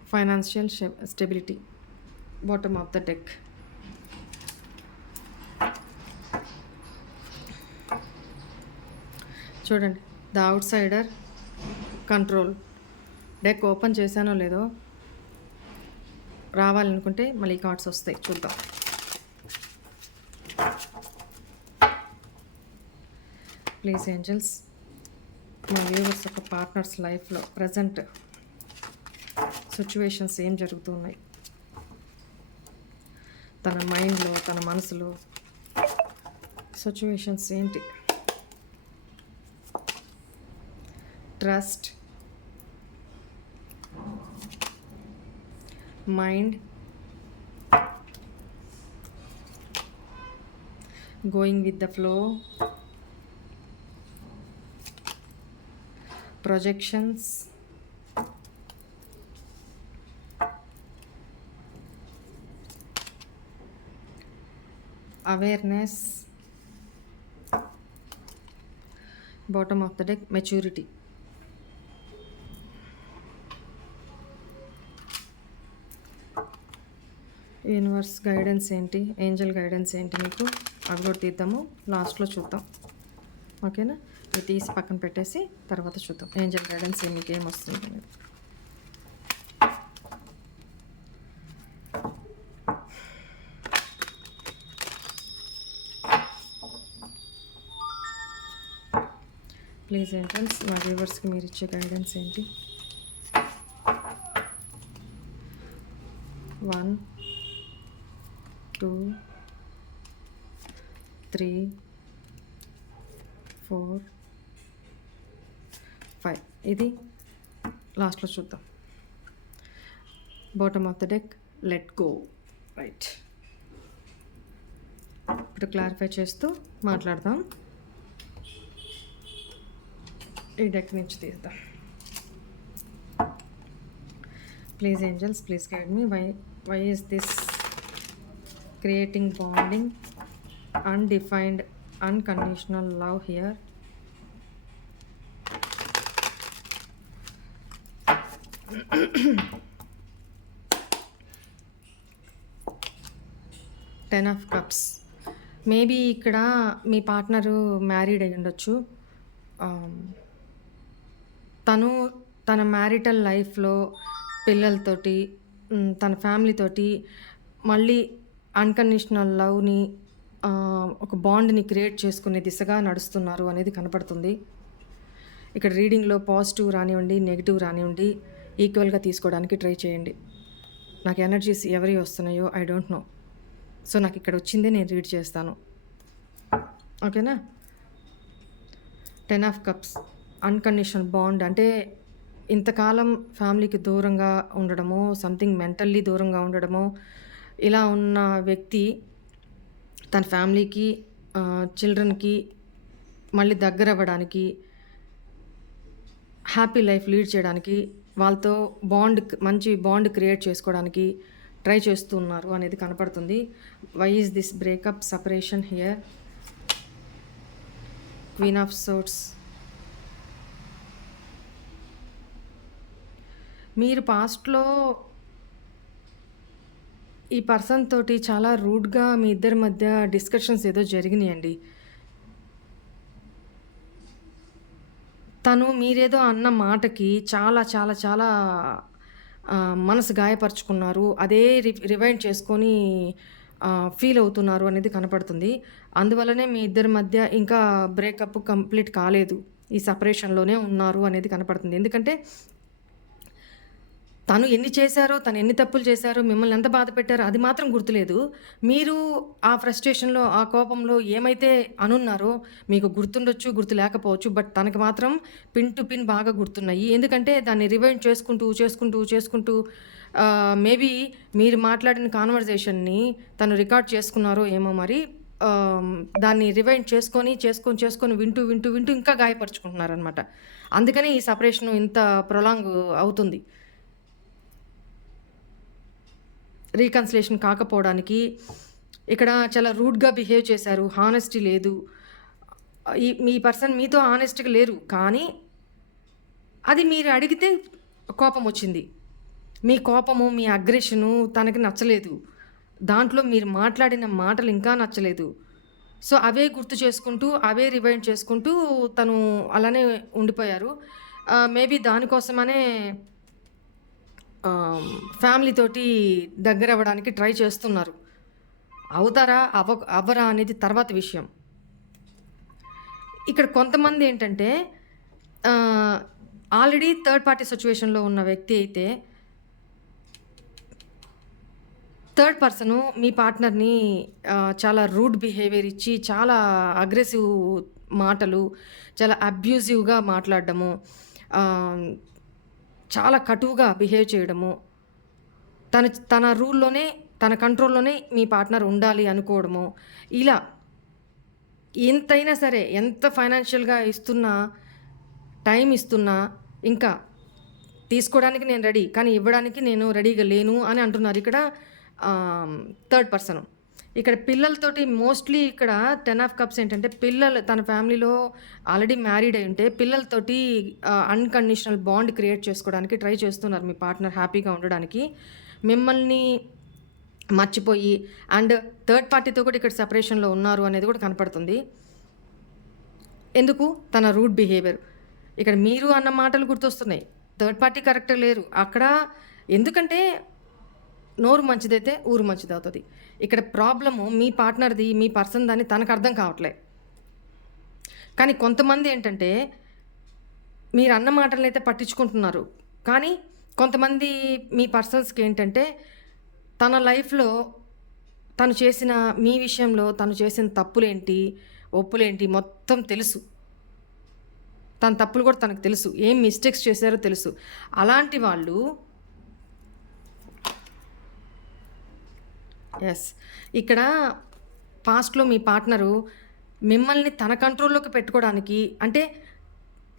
Financial stability, bottom of the deck. చూడండి, the out cider, control, deck open చేశానో లేదో రావాలనుకుంటే మళ్ళీ cards వస్తాయి, చూద్దాం. Please angels, మా viewers యొక్క partners లైఫ్లో ప్రజెంట్ సిచ్యువేషన్స్ ఏం జరుగుతున్నాయి, తన మైండ్లో, తన మనసులో సిచ్యువేషన్స్ ఏంటి. Trust, mind, going with the flow, projections, awareness, bottom of the deck, maturity. Universe guidance ఏంటి, ఏంజల్ గైడెన్స్ ఏంటి మీకు, అవి కూడా తీద్దాము, లాస్ట్లో చూద్దాం. ఓకేనా, ఇది తీసి పక్కన పెట్టేసి తర్వాత చూద్దాం ఏంజల్ గైడెన్స్ మీకు ఏం వస్తుంది అనేది. ప్లీజ్ ఏంజల్స్, మా వ్యూవర్స్కి మీరు ఇచ్చే గైడెన్స్ ఏంటి. 1 2 3 4 5, ఇది లాస్ట్లో చూద్దాం. Bottom of the deck, let go. Right, ఇప్పుడు క్లారిఫై చేస్తూ మాట్లాడదాం. ఈ డెక్ నుంచి తీద్దాం. Please angels, please guide me. Why is this creating bonding, undefined, unconditional love here. Ten of Cups. Maybe ఇక్కడ మీ పార్ట్నరు మ్యారీడ్ అయి ఉండొచ్చు. తను తన మ్యారిటల్ లైఫ్లో పిల్లలతోటి, తన ఫ్యామిలీతోటి మళ్ళీ అన్కండిషనల్ లవ్ని, ఒక బాండ్ని క్రియేట్ చేసుకునే దిశగా నడుస్తున్నారు అనేది కనపడుతుంది. ఇక్కడ రీడింగ్లో పాజిటివ్ రానివ్వండి, నెగిటివ్ రానివ్వండి, ఈక్వల్గా తీసుకోవడానికి ట్రై చేయండి. నాకు ఎనర్జీస్ ఎవరి వస్తున్నాయో ఐ డోంట్ నో. సో నాకు ఇక్కడ వచ్చిందే నేను రీడ్ చేస్తాను. ఓకేనా. 10 ఆఫ్ కప్స్, అన్కండిషనల్ బాండ్ అంటే ఇంతకాలం ఫ్యామిలీకి దూరంగా ఉండడమో, సంథింగ్ మెంటల్లీ దూరంగా ఉండడమో, ఇలా ఉన్న వ్యక్తి తన ఫ్యామిలీకి, చిల్డ్రన్కి మళ్ళీ దగ్గర అవ్వడానికి, హ్యాపీ లైఫ్ లీడ్ చేయడానికి, వాళ్ళతో మంచి బాండ్ క్రియేట్ చేసుకోవడానికి ట్రై చేస్తున్నారు అనేది కనపడుతుంది. Why is this breakup, separation here. Queen of swords. మీరు పాస్ట్లో ఈ పర్సన్ తోటి చాలా రూడ్గా మీ ఇద్దరి మధ్య డిస్కషన్స్ ఏదో జరిగినాయండి. తను మీరేదో అన్న మాటకి చాలా చాలా చాలా మనసు గాయపరుచుకున్నారు. అదే రివైండ్ చేసుకొని ఫీల్ అవుతున్నారు అనేది కనపడుతుంది. అందువల్లనే మీ ఇద్దరి మధ్య ఇంకా బ్రేకప్ కంప్లీట్ కాలేదు, ఈ సపరేషన్లోనే ఉన్నారు అనేది కనపడుతుంది. ఎందుకంటే తను ఎన్ని చేశారో, తను ఎన్ని తప్పులు చేశారో, మిమ్మల్ని ఎంత బాధ పెట్టారో అది మాత్రం గుర్తులేదు. మీరు ఆ ఫ్రస్ట్రేషన్లో, ఆ కోపంలో ఏమైతే అనున్నారో మీకు గుర్తుండొచ్చు, గుర్తు లేకపోవచ్చు. బట్ తనకి మాత్రం పిన్ టు పిన్ బాగా గుర్తున్నాయి. ఎందుకంటే దాన్ని రివైండ్ చేసుకుంటూ మేబీ మీరు మాట్లాడిన కాన్వర్జేషన్ని తను రికార్డ్ చేసుకున్నారో ఏమో మరి. దాన్ని రివైండ్ చేసుకొని వింటూ ఇంకా గాయపరుచుకుంటున్నారనమాట. అందుకనే ఈ సపరేషన్ ఇంత ప్రొలాంగ్ అవుతుంది. రీకన్సిలేషన్ కాకపోవడానికి ఇక్కడ చాలా రూడ్గా బిహేవ్ చేశారు, హానెస్టీ లేదు. మీ పర్సన్ మీతో హానెస్ట్గా లేరు, కానీ అది మీరు అడిగితే కోపం వచ్చింది. మీ కోపము, మీ అగ్రెషను తనకి నచ్చలేదు. దాంట్లో మీరు మాట్లాడిన మాటలు ఇంకా నచ్చలేదు. సో అవే గుర్తు చేసుకుంటూ, అవే రివైండ్ చేసుకుంటూ తను అలానే ఉండిపోయారు. మేబీ దానికోసమనే ఫ్యామిలీ తోటి దగ్గర అవ్వడానికి ట్రై చేస్తున్నారు. అవుతారా? అవ్వరా? అనేది తర్వాత విషయం. ఇక్కడ కొంతమంది ఏంటంటే ఆల్రెడీ థర్డ్ పార్టీ సిట్యుయేషన్‌లో ఉన్న వ్యక్తి అయితే థర్డ్ పర్సను మీ పార్ట్నర్‌ని చాలా రూడ్ బిహేవియర్ ఇచ్చి, చాలా అగ్రెసివ్ మాటలు, చాలా అబ్యూజివ్‌గా మాట్లాడడము, ఆహ్, చాలా కటువుగా బిహేవ్ చేయడము, తన రూల్‌లోనే, తన కంట్రోల్‌లోనే మీ పార్ట్నర్ ఉండాలి అనుకోవడము, ఇలా ఎంతైనా సరే, ఎంత ఫైనాన్షియల్‌గా ఇస్తున్నా, టైం ఇస్తున్నా, ఇంకా తీసుకోవడానికి నేను రెడీ, కానీ ఇవ్వడానికి నేను రెడీగా లేను అని అంటున్నారు ఇక్కడ థర్డ్ పర్సన్. ఇక్కడ పిల్లలతోటి మోస్ట్లీ ఇక్కడ 10 ఆఫ్ కప్స్ ఏంటంటే, పిల్లలు తన ఫ్యామిలీలో ఆల్రెడీ మ్యారీడ్ అయి ఉంటే పిల్లలతోటి అన్‌కండిషనల్ బాండ్ క్రియేట్ చేసుకోవడానికి ట్రై చేస్తున్నారు మీ పార్ట్నర్ హ్యాపీగా ఉండడానికి. మిమ్మల్ని మర్చిపోయి అండ్ థర్డ్ పార్టీతో కూడా ఇక్కడ సెపరేషన్‌లో ఉన్నారు అనేది కూడా కనపడుతుంది. ఎందుకు? తన రూడ్ బిహేవియర్. ఇక్కడ మీరు అన్న మాటలు గుర్తొస్తున్నాయి. థర్డ్ పార్టీ కరెక్ట్ లేరు. అక్కడ ఎందుకంటే నోరు మంచిదైతే ఊరు మంచిదవుతది. ఇక్కడ ప్రాబ్లము మీ పార్ట్నర్‌ది, మీ పర్సన్‌దని తనకు అర్థం కావట్లే. కానీ కొంతమంది ఏంటంటే మీరు అన్న మాటలనైతే పట్టించుకుంటున్నారు. కానీ కొంతమంది మీ పర్సన్స్‌కి ఏంటంటే తన లైఫ్‌లో తను చేసిన మీ విషయంలో తను చేసిన తప్పులేంటి, ఒప్పులేంటి మొత్తం తెలుసు. తన తప్పులు కూడా తనకు తెలుసు. ఏం మిస్టేక్స్ చేశారో తెలుసు. అలాంటి వాళ్ళు యెస్. ఇక్కడ పాస్ట్‌లో మీ పార్ట్నరు మిమ్మల్ని తన కంట్రోల్‌లోకి పెట్టుకోవడానికి అంటే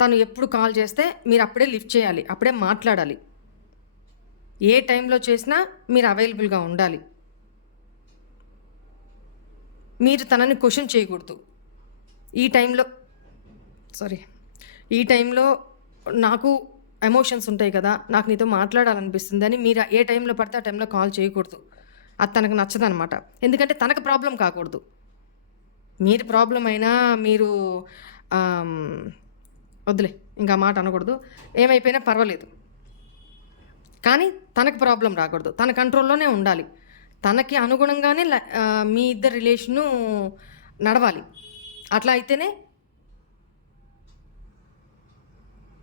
తను ఎప్పుడు కాల్ చేస్తే మీరు అప్పుడే లిఫ్ట్ చేయాలి. అప్పుడే మాట్లాడాలి. ఏ టైంలో చేసినా మీరు అవైలబుల్‌గా ఉండాలి. మీరు తనని క్వెషన్ చేయకూడదు. ఈ టైంలో నాకు ఎమోషన్స్ ఉంటాయి కదా! నాకు నీతో మాట్లాడాలనిపిస్తుందని మీరు ఏ టైంలో పడితే ఆ టైంలో కాల్ చేయకూడదు. అది తనకు నచ్చదనమాట. ఎందుకంటే తనకు ప్రాబ్లమ్ కాకూడదు. మీరు ప్రాబ్లమ్ అయినా మీరు వద్దులే ఇంకా మాట అనకూడదు. ఏమైపోయినా పర్వాలేదు. కానీ తనకు ప్రాబ్లమ్ రాకూడదు. తన కంట్రోల్‌లోనే ఉండాలి. తనకి అనుగుణంగానే మీ ఇద్దరి రిలేషను నడవాలి. అట్లా అయితేనే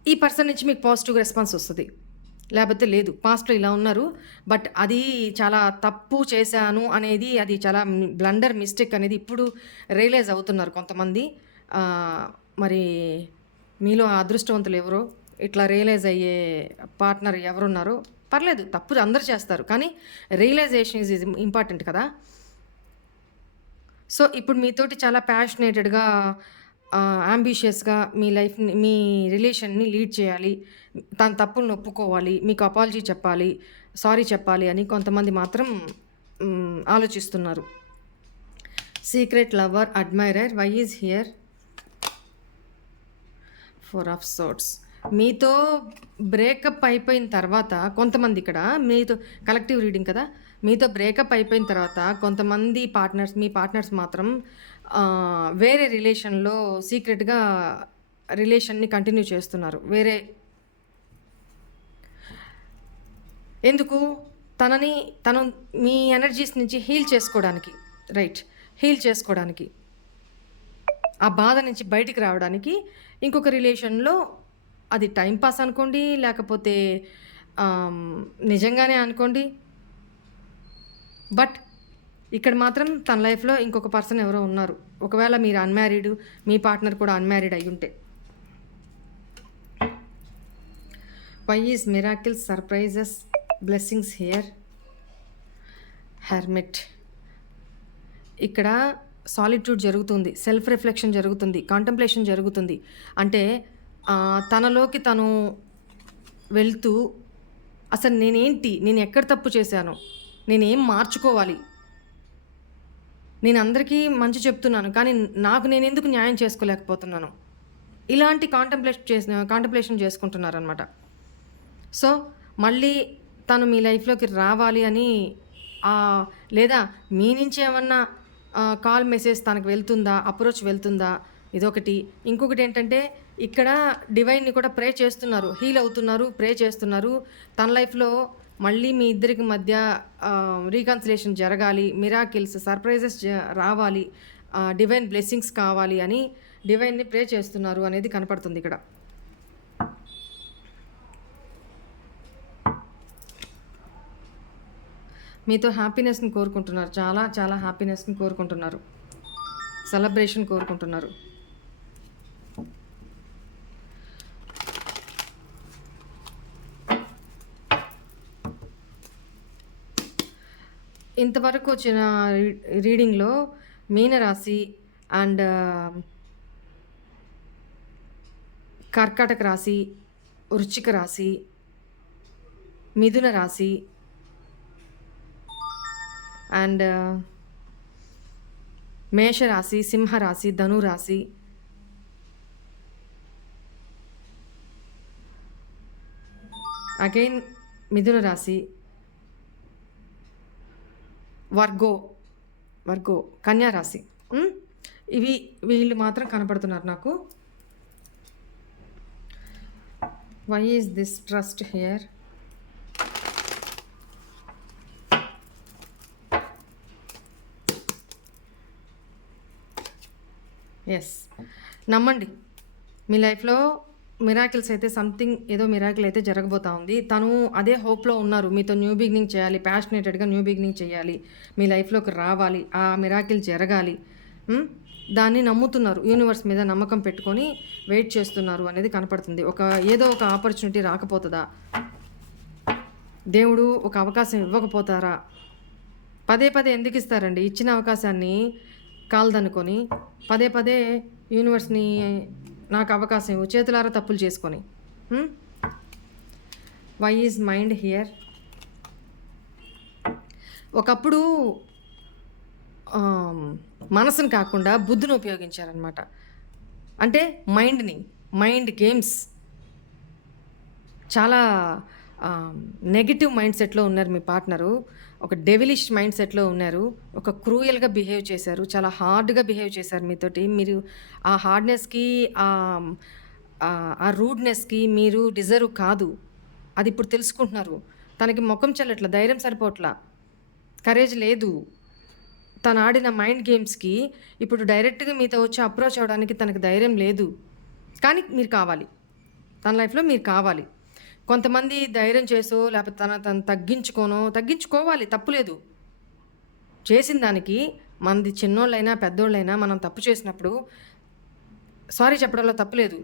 ఈ పర్సన్ నుంచి మీకు పాజిటివ్ రెస్పాన్స్ వస్తది. లేపోతే లేదు. పాస్ట్‌లో ఇలా ఉన్నారు. బట్ అది చాలా తప్పు చేశాను అనేది అది చాలా బ్లండర్ మిస్టేక్ అనేది ఇప్పుడు రియలైజ్ అవుతున్నారు కొంతమంది. మరి మీలో ఆ అదృష్టవంతులు ఎవరో, ఇట్లా రియలైజ్ అయ్యే పార్ట్నర్ ఎవరున్నారో పర్లేదు. తప్పు అందరూ చేస్తారు. కానీ రియలైజేషన్ ఈజ్ ఇంపార్టెంట్ కదా! సో, ఇప్పుడు మీతోటి చాలా ప్యాషనేటెడ్‌గా యాంబిషియస్‌గా మీ లైఫ్‌ని, మీ రిలేషన్‌ని లీడ్ చేయాలి. తన తప్పులను ఒప్పుకోవాలి. మీకు అపాలజీ చెప్పాలి. సారీ చెప్పాలి అని కొంతమంది మాత్రం ఆలోచిస్తున్నారు. Secret lover, admirer, why is here? 4 of swords. మీతో బ్రేకప్ అయిపోయిన తర్వాత కొంతమంది ఇక్కడ మీతో కలెక్టివ్ రీడింగ్ కదా! మీతో బ్రేకప్ అయిపోయిన తర్వాత కొంతమంది మీ పార్ట్నర్స్ మాత్రం వేరే రిలేషన్‌లో సీక్రెట్‌గా రిలేషన్‌ని కంటిన్యూ చేస్తున్నారు. ఎందుకు? తను మీ ఎనర్జీస్ నుంచి హీల్ చేసుకోవడానికి. రైట్. హీల్ చేసుకోవడానికి. ఆ బాధ నుంచి బయటికి రావడానికి ఇంకొక రిలేషన్‌లో అది టైం పాస్ అనుకోండి, లేకపోతే నిజంగానే అనుకోండి. బట్ ఇక్కడ మాత్రం తన లైఫ్‌లో ఇంకొక పర్సన్ ఎవరో ఉన్నారు. ఒకవేళ మీరు అన్‌మ్యారీడ్, మీ పార్ట్నర్ కూడా అన్‌మ్యారీడ్ అయ్యుంటే. Why is miracles, surprises, blessings here? Hermit. ఇక్కడ సాలిట్యూడ్ జరుగుతుంది. సెల్ఫ్ రిఫ్లెక్షన్ జరుగుతుంది. కాంటెంప్లేషన్ జరుగుతుంది. అంటే తనలోకి తను వెళ్తూ అసలు నేనేంటి? నేను ఎక్కడ తప్పు చేశాను? నేనేం మార్చుకోవాలి? నేను అందరికీ మంచి చెప్తున్నాను. కానీ నాకు నేనెందుకు న్యాయం చేసుకోలేకపోతున్నాను? ఇలాంటి కాంటెంప్లేషన్ చేసుకుంటున్నారనమాట. సో, మళ్ళీ తను మీ లైఫ్‌లోకి రావాలి అని లేదా మీ నుంచి ఏమన్నా కాల్, మెసేజ్ తనకు వెళ్తుందా? అప్రోచ్ వెళ్తుందా? ఇదొకటి. ఇంకొకటేంటంటే ఇక్కడ డివైన్‌ని కూడా ప్రే చేస్తున్నారు. హీల్ అవుతున్నారు, ప్రే చేస్తున్నారు. తన లైఫ్‌లో మళ్ళీ మీ ఇద్దరికి మధ్య రీకన్సిలేషన్ జరగాలి, మిరాకిల్స్, సర్ప్రైజెస్ రావాలి, డివైన్ బ్లెస్సింగ్స్ కావాలి అని డివైన్ని ప్రే చేస్తున్నారు అనేది కనపడుతుంది ఇక్కడ. మీతో హ్యాపీనెస్ని కోరుకుంటున్నారు, చాలా చాలా హ్యాపీనెస్ని కోరుకుంటున్నారు, సెలబ్రేషన్ కోరుకుంటున్నారు. ఇంతవరకు వచ్చిన రీడింగ్లో మీనరాశి అండ్ కర్కాటక రాశి, వృశ్చిక రాశి, మిథున రాశి అండ్ మేషరాశి, సింహరాశి, ధనురాశి, అగైన్ మిథున రాశి, వర్గో కన్యా రాశి. వీళ్ళు మాత్రం కనపడుతున్నారు నాకు. Why is this trust here? Yes, నమ్మండి, మీ లైఫ్లో మిరాకిల్స్ అయితే సంథింగ్ ఏదో మిరాకిల్ అయితే జరగబోతా ఉంది. తను అదే హోప్లో ఉన్నారు, మీతో న్యూ బిగినింగ్ చేయాలి, ప్యాషనేటెడ్గా న్యూ బిగినింగ్ చేయాలి, మీ లైఫ్లోకి రావాలి, ఆ మిరాకిల్ జరగాలి. దాన్ని నమ్ముతున్నారు, యూనివర్స్ మీద నమ్మకం పెట్టుకొని వెయిట్ చేస్తున్నారు అనేది కనపడుతుంది. ఏదో ఒక ఆపర్చునిటీ రాకపోతుందా, దేవుడు ఒక అవకాశం ఇవ్వకపోతారా? పదే పదే ఎందుకు ఇస్తారండి? ఇచ్చిన అవకాశాన్ని కాల్దనుకొని పదే పదే యూనివర్స్ని నాకు అవకాశం ఇవ్వు, చేతులారా తప్పులు చేసుకొని. Why is mind here? ఒకప్పుడు మనసును కాకుండా బుద్ధిని ఉపయోగించారనమాట. అంటే మైండ్ గేమ్స్, చాలా నెగిటివ్ మైండ్ సెట్లో ఉన్నారు మీ పార్ట్నరు. ఒక డెవిలిష్ మైండ్ సెట్లో ఉన్నారు. ఒక క్రూయల్గా బిహేవ్ చేశారు, చాలా హార్డ్గా బిహేవ్ చేశారు మీతోటి. మీరు ఆ హార్డ్నెస్కి, ఆ రూడ్నెస్కి మీరు డిజర్వ్ కాదు. అది ఇప్పుడు తెలుసుకుంటున్నారు. తనకి ముఖం చెల్లట్ల, ధైర్యం సరిపోట్లా, కరేజ్ లేదు. తను ఆడిన మైండ్ గేమ్స్కి ఇప్పుడు డైరెక్ట్గా మీతో వచ్చి అప్రోచ్ అవ్వడానికి తనకు ధైర్యం లేదు. కానీ మీరు కావాలి, తన లైఫ్లో మీరు కావాలి. కొంతమంది ధైర్యం చేసో లేకపోతే తను తగ్గించుకోవాలి, తప్పులేదు. చేసిన దానికి మనది చిన్నోళ్ళైనా పెద్దోళ్ళైనా మనం తప్పు చేసినప్పుడు సారీ చెప్పడంలో తప్పులేదు,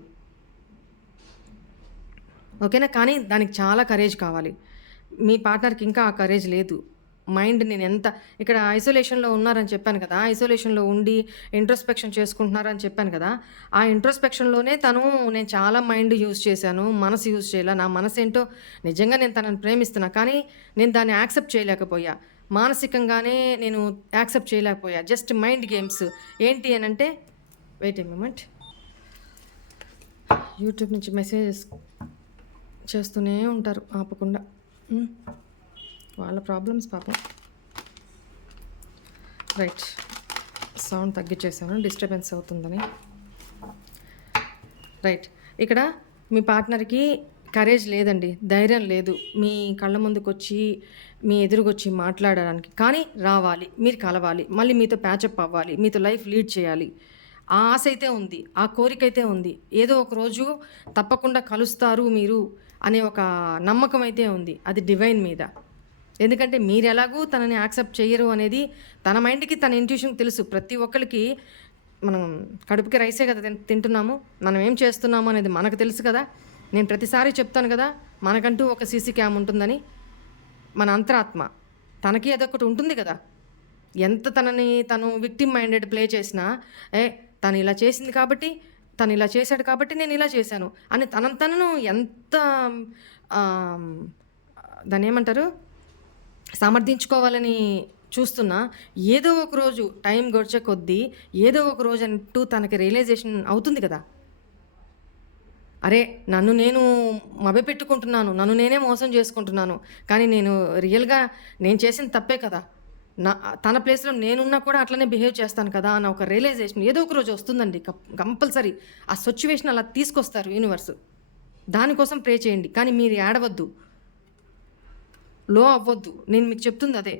ఓకేనా? కానీ దానికి చాలా కరేజ్ కావాలి. మీ పార్ట్నర్కి ఇంకా ఆ కరేజ్ లేదు. మైండ్ నేను ఎంత ఇక్కడ ఐసోలేషన్లో ఉన్నారని చెప్పాను కదా, ఐసోలేషన్లో ఉండి ఇంట్రోస్పెక్షన్ చేసుకుంటున్నారని చెప్పాను కదా, ఆ ఇంట్రోస్పెక్షన్లోనే నేను చాలా మైండ్ యూజ్ చేశాను, మనసు యూజ్ చేయాల. నా మనసు ఏంటో నిజంగా నేను తనని ప్రేమిస్తున్నా, కానీ నేను దాన్ని యాక్సెప్ట్ చేయలేకపోయా, మానసికంగానే నేను యాక్సెప్ట్ చేయలేకపోయా. జస్ట్ మైండ్ గేమ్స్ ఏంటి అని అంటే, వెయిట్ ఏ మూమెంట్, యూట్యూబ్ నుంచి మెసేజెస్ చేస్తూనే ఉంటారు ఆపకుండా, వాళ్ళ ప్రాబ్లమ్స్ పాపం. రైట్, సౌండ్ తగ్గించేసాను, డిస్టర్బెన్స్ అవుతుందని. రైట్, ఇక్కడ మీ పార్ట్నర్కి కరేజ్ లేదండి, ధైర్యం లేదు మీ కళ్ళ ముందుకు వచ్చి, మీ ఎదురుకొచ్చి మాట్లాడడానికి. కానీ రావాలి, మీరు కలవాలి, మళ్ళీ మీతో ప్యాచప్ అవ్వాలి, మీతో లైఫ్ లీడ్ చేయాలి, ఆ ఆశ అయితే ఉంది, ఆ కోరిక అయితే ఉంది. ఏదో ఒక రోజు తప్పకుండా కలుస్తారు మీరు అనే ఒక నమ్మకం అయితే ఉంది, అది డివైన్ మీద. ఎందుకంటే మీరు ఎలాగూ తనని యాక్సెప్ట్ చేయరు అనేది తన మైండ్కి, తన ఇంట్యూషన్కి తెలుసు. ప్రతి ఒక్కరికి మనం కడుపుకి రైసే కదా తింటున్నాము, మనం ఏం చేస్తున్నాము అనేది మనకు తెలుసు కదా. నేను ప్రతిసారి చెప్తాను కదా, మనకంటూ ఒక సీసీ క్యామ్ ఉంటుందని. మన అంతరాత్మ తనకి అదొకటి ఉంటుంది కదా. ఎంత తను విక్టిమ్ మైండెడ్ ప్లే చేసినా, తను ఇలా చేసింది కాబట్టి, తను ఇలా చేశాడు కాబట్టి నేను ఇలా చేశాను అని తనను ఎంత దాన్ని ఏమంటారు, సమర్థించుకోవాలని చూస్తున్నా, ఏదో ఒక రోజు టైం గడిచే కొద్దీ ఏదో ఒక రోజు అంటూ తనకి రియలైజేషన్ అవుతుంది కదా. అరే, నన్ను నేను మభ్యపెట్టుకుంటున్నాను, నన్ను నేనే మోసం చేసుకుంటున్నాను, కానీ రియల్గా నేను చేసిన తప్పే కదా, తన ప్లేస్లో నేనున్నా కూడా అట్లనే బిహేవ్ చేస్తాను కదా అన్న ఒక రియలైజేషన్ ఏదో ఒక రోజు వస్తుందండి, కంపల్సరీ. ఆ సిచ్యువేషన్ అలా తీసుకొస్తారు యూనివర్స్. దానికోసం ప్రే చేయండి, కానీ మీరు ఏడవద్దు. లో అవ్వద్దు. నేను మీకు చెప్తుంది అదే.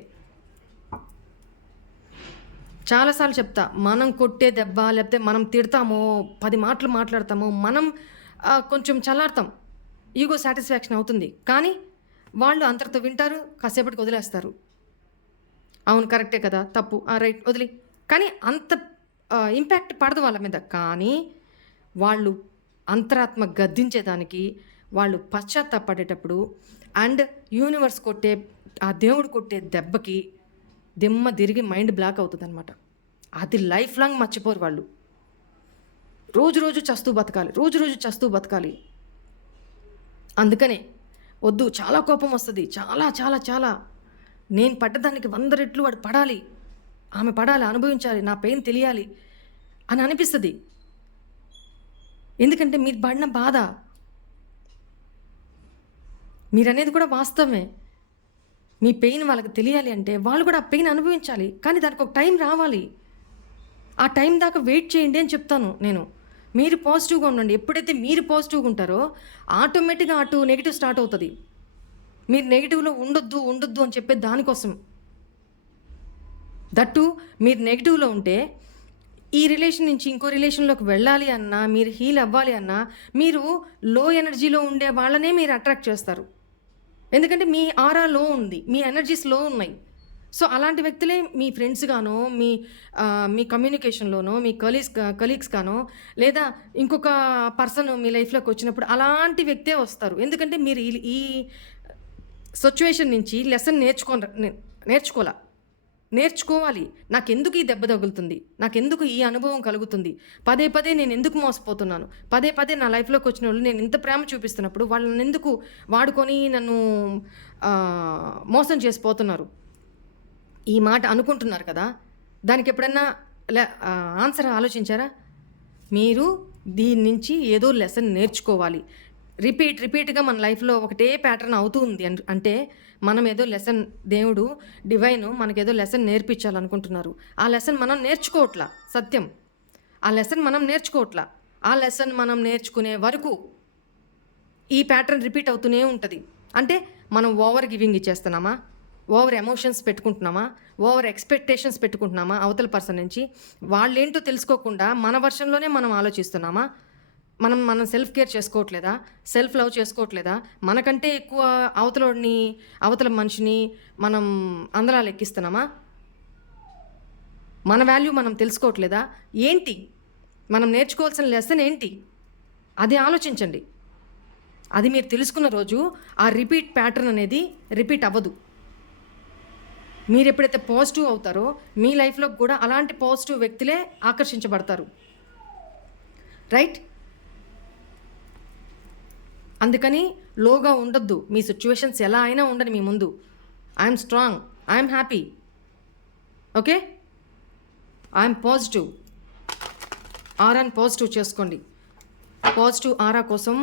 చాలాసార్లు చెప్తా, మనం కొట్టే దెబ్బ లేకపోతే మనం తిడతామో, 10 మాటలు మాట్లాడతామో, మనం కొంచెం చల్లారుతాం. ఈగో సాటిస్ఫాక్షన్ అవుతుంది. కానీ వాళ్ళు అంతటితో వింటారు, కాసేపటికి వదిలేస్తారు. అవును కరెక్టే కదా, తప్పు, రైట్ వదిలి. కానీ అంత ఇంపాక్ట్ పడదు వాళ్ళ మీద. కానీ వాళ్ళు అంతరాత్మ గద్దించేదానికి, వాళ్ళు పశ్చాత్తాపడేటప్పుడు అండ్ యూనివర్స్ కొట్టే, ఆ దేవుడు కొట్టే దెబ్బకి దిమ్మ తిరిగి మైండ్ బ్లాక్ అవుతుందన్నమాట. అది లైఫ్ లాంగ్ మర్చిపోరు వాళ్ళు. రోజు రోజు చస్తూ బతకాలి, రోజు రోజు చస్తూ బతకాలి. అందుకనే వద్దు, చాలా కోపం వస్తుంది, చాలా చాలా చాలా. నేను పడ్డదానికి 100 రెట్లు వాడు పడాలి, ఆమె పడాలి, అనుభవించాలి, నా పెయిన్ తెలియాలి అని అనిపిస్తుంది. ఎందుకంటే మీరు పడిన బాధ, మీరనేది కూడా వాస్తవమే. మీ పెయిన్ వాళ్ళకి తెలియాలి అంటే వాళ్ళు కూడా ఆ పెయిన్ అనుభవించాలి. కానీ దానికి ఒక టైం రావాలి. ఆ టైం దాకా వెయిట్ చేయండి అని చెప్తాను నేను. మీరు పాజిటివ్గా ఉండండి. ఎప్పుడైతే మీరు పాజిటివ్గా ఉంటారో ఆటోమేటిక్గా అటు నెగిటివ్ స్టార్ట్ అవుతుంది. మీరు నెగిటివ్లో ఉండొద్దు ఉండొద్దు అని చెప్పే దానికోసం. దట్టు మీరు నెగిటివ్లో ఉంటే ఈ రిలేషన్ నుంచి ఇంకో రిలేషన్లోకి వెళ్ళాలి అన్నా, మీరు హీల్ అవ్వాలి అన్నా, మీరు లో ఎనర్జీలో ఉండే వాళ్ళనే మీరు అట్రాక్ట్ చేస్తారు. ఎందుకంటే మీ ఆరా లో ఉంది, మీ ఎనర్జీస్ లో ఉన్నాయి. సో అలాంటి వ్యక్తులే మీ ఫ్రెండ్స్ గానో, మీ కమ్యూనికేషన్లోనో, మీ కలీగ్స్ గానో, లేదా ఇంకొక పర్సన్ మీ లైఫ్లోకి వచ్చినప్పుడు అలాంటి వ్యక్తే వస్తారు. ఎందుకంటే మీరు ఈ సిచ్యువేషన్ నుంచి లెసన్ నేర్చుకోవాలి. నాకెందుకు ఈ దెబ్బ తగులుతుంది, నాకెందుకు ఈ అనుభవం కలుగుతుంది, పదే పదే నేను ఎందుకు మోసపోతున్నాను, పదే పదే నా లైఫ్లోకి వచ్చిన వాళ్ళు నేను ఇంత ప్రేమ చూపిస్తున్నప్పుడు వాళ్ళని ఎందుకు వాడుకొని నన్ను మోసం చేసిపోతున్నారు, ఈ మాట అనుకుంటున్నారు కదా. దానికి ఎప్పుడన్నా ఆన్సర్ ఆలోచించారా? మీరు దీని నుంచి ఏదో లెసన్ నేర్చుకోవాలి. రిపీట్గా మన లైఫ్లో ఒకటే ప్యాటర్న్ అవుతూ ఉంది అంటే మనం ఏదో లెసన్, దేవుడు డివైన్ మనకేదో లెసన్ నేర్పించాలనుకుంటున్నారు. ఆ లెసన్ మనం నేర్చుకోవట్లా, సత్యం. ఆ లెసన్ మనం నేర్చుకోవట్లా. ఆ లెసన్ మనం నేర్చుకునే వరకు ఈ ప్యాటర్న్ రిపీట్ అవుతూనే ఉంటుంది. అంటే మనం ఓవర్ గివింగ్ ఇచ్చేస్తున్నామా, ఓవర్ ఎమోషన్స్ పెట్టుకుంటున్నామా, ఓవర్ ఎక్స్పెక్టేషన్స్ పెట్టుకుంటున్నామా అవతల పర్సన్ నుంచి. వాళ్ళేంటో తెలుసుకోకుండా మన వర్షన్లోనే మనం ఆలోచిస్తున్నామా, మనం సెల్ఫ్ కేర్ చేసుకోవట్లేదా, సెల్ఫ్ లవ్ చేసుకోవట్లేదా, మనకంటే ఎక్కువ అవతల మనిషిని మనం అందరాలు ఎక్కిస్తున్నామా, మన వాల్యూ మనం తెలుసుకోవట్లేదా, ఏంటి మనం నేర్చుకోవాల్సిన లెసన్ ఏంటి, అది ఆలోచించండి. అది మీరు తెలుసుకున్న రోజు ఆ రిపీట్ ప్యాటర్న్ అనేది రిపీట్ అవ్వదు. మీరు ఎప్పుడైతే పాజిటివ్ అవుతారో మీ లైఫ్లో కూడా అలాంటి పాజిటివ్ వ్యక్తులే ఆకర్షించబడతారు. రైట్? అందుకని లోగా ఉండొద్దు. మీ సిచ్యువేషన్స్ ఎలా అయినా ఉండని మీ ముందు. I'm strong, I'm happy, okay, I'm positive. ఆరాని పాజిటివ్ చేసుకోండి. పాజిటివ్ ఆరా కోసం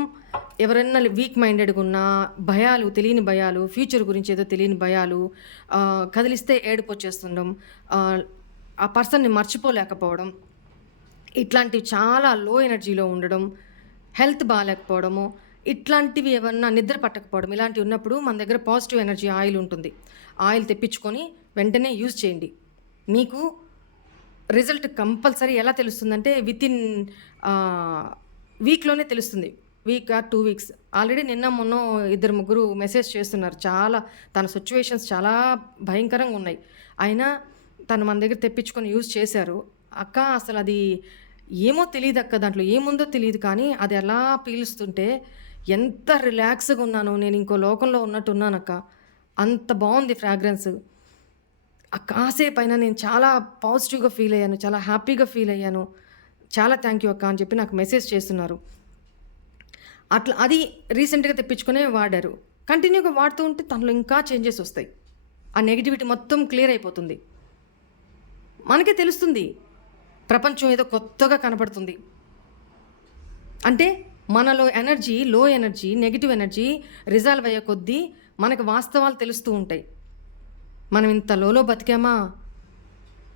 ఎవరైనా వీక్ మైండెడ్గా ఉన్నా, భయాలు, తెలియని భయాలు, ఫ్యూచర్ గురించి ఏదో తెలియని భయాలు, కదిలిస్తే ఏడుపు వచ్చేస్తుండడం, ఆ పర్సన్ని మర్చిపోలేకపోవడం, ఇట్లాంటివి చాలా లో ఎనర్జీలో ఉండడం, హెల్త్ బాగాలేకపోవడము, ఇట్లాంటివి ఏమన్నా నిద్ర పట్టకపోవడం, ఇలాంటివి ఉన్నప్పుడు మన దగ్గర పాజిటివ్ ఎనర్జీ ఆయిల్ ఉంటుంది. ఆయిల్ తెప్పించుకొని వెంటనే యూజ్ చేయండి. మీకు రిజల్ట్ కంపల్సరీ ఎలా తెలుస్తుందంటే వితిన్ వీక్లోనే తెలుస్తుంది. Week or 2 weeks. ఆల్రెడీ నిన్న మొన్న 2-3 మెసేజ్ చేస్తున్నారు. చాలా తన సిచ్యువేషన్స్ చాలా భయంకరంగా ఉన్నాయి. అయినా తను మన దగ్గర తెప్పించుకొని యూజ్ చేశారు. అక్క అసలు అది ఏమో తెలియదు అక్క, దాంట్లో ఏముందో తెలియదు, కానీ అది ఎలా పీలుస్తుంటే ఎంత రిలాక్స్గా ఉన్నాను, నేను ఇంకో లోకంలో ఉన్నట్టున్నానక్క, అంత బాగుంది ఫ్రాగ్రెన్స్. కాసేపు అయినా నేను చాలా పాజిటివ్గా ఫీల్ అయ్యాను, చాలా హ్యాపీగా ఫీల్ అయ్యాను, చాలా థ్యాంక్ యూ అక్క అని చెప్పి నాకు మెసేజ్ చేస్తున్నారు. అట్లా అది రీసెంట్గా తెప్పించుకునే వాడారు. కంటిన్యూగా వాడుతూ ఉంటే తనలో ఇంకా చేంజెస్ వస్తాయి. ఆ నెగిటివిటీ మొత్తం క్లియర్ అయిపోతుంది. మనకే తెలుస్తుంది ప్రపంచం ఏదో కొత్తగా కనపడుతుంది. అంటే మనలో ఎనర్జీ, లో ఎనర్జీ, నెగిటివ్ ఎనర్జీ రిజాల్వ్ అయ్యే కొద్దీ మనకు వాస్తవాలు తెలుస్తూ ఉంటాయి. మనం ఇంత లోలో బతికామా,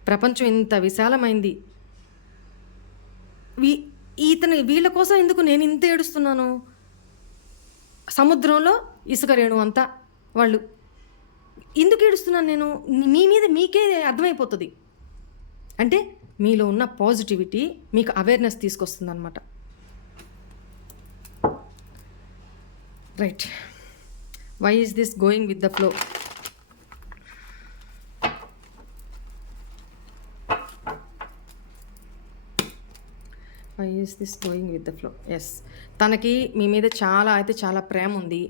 ప్రపంచం ఇంత విశాలమైంది, వీళ్ళ కోసం ఎందుకు నేను ఇంత ఏడుస్తున్నాను, సముద్రంలో ఇసుక రేణు అంతా వాళ్ళు, ఎందుకు ఏడుస్తున్నాను నేను? మీ మీద మీకే అర్థమైపోతుంది. అంటే మీలో ఉన్న పాజిటివిటీ మీకు అవేర్‌నెస్ తీసుకొస్తుందనమాట. Right. Why is this going with the flow? Why is this going with the flow? Yes, తనకి మీ మీద చాలా ప్రేమ ఉంది.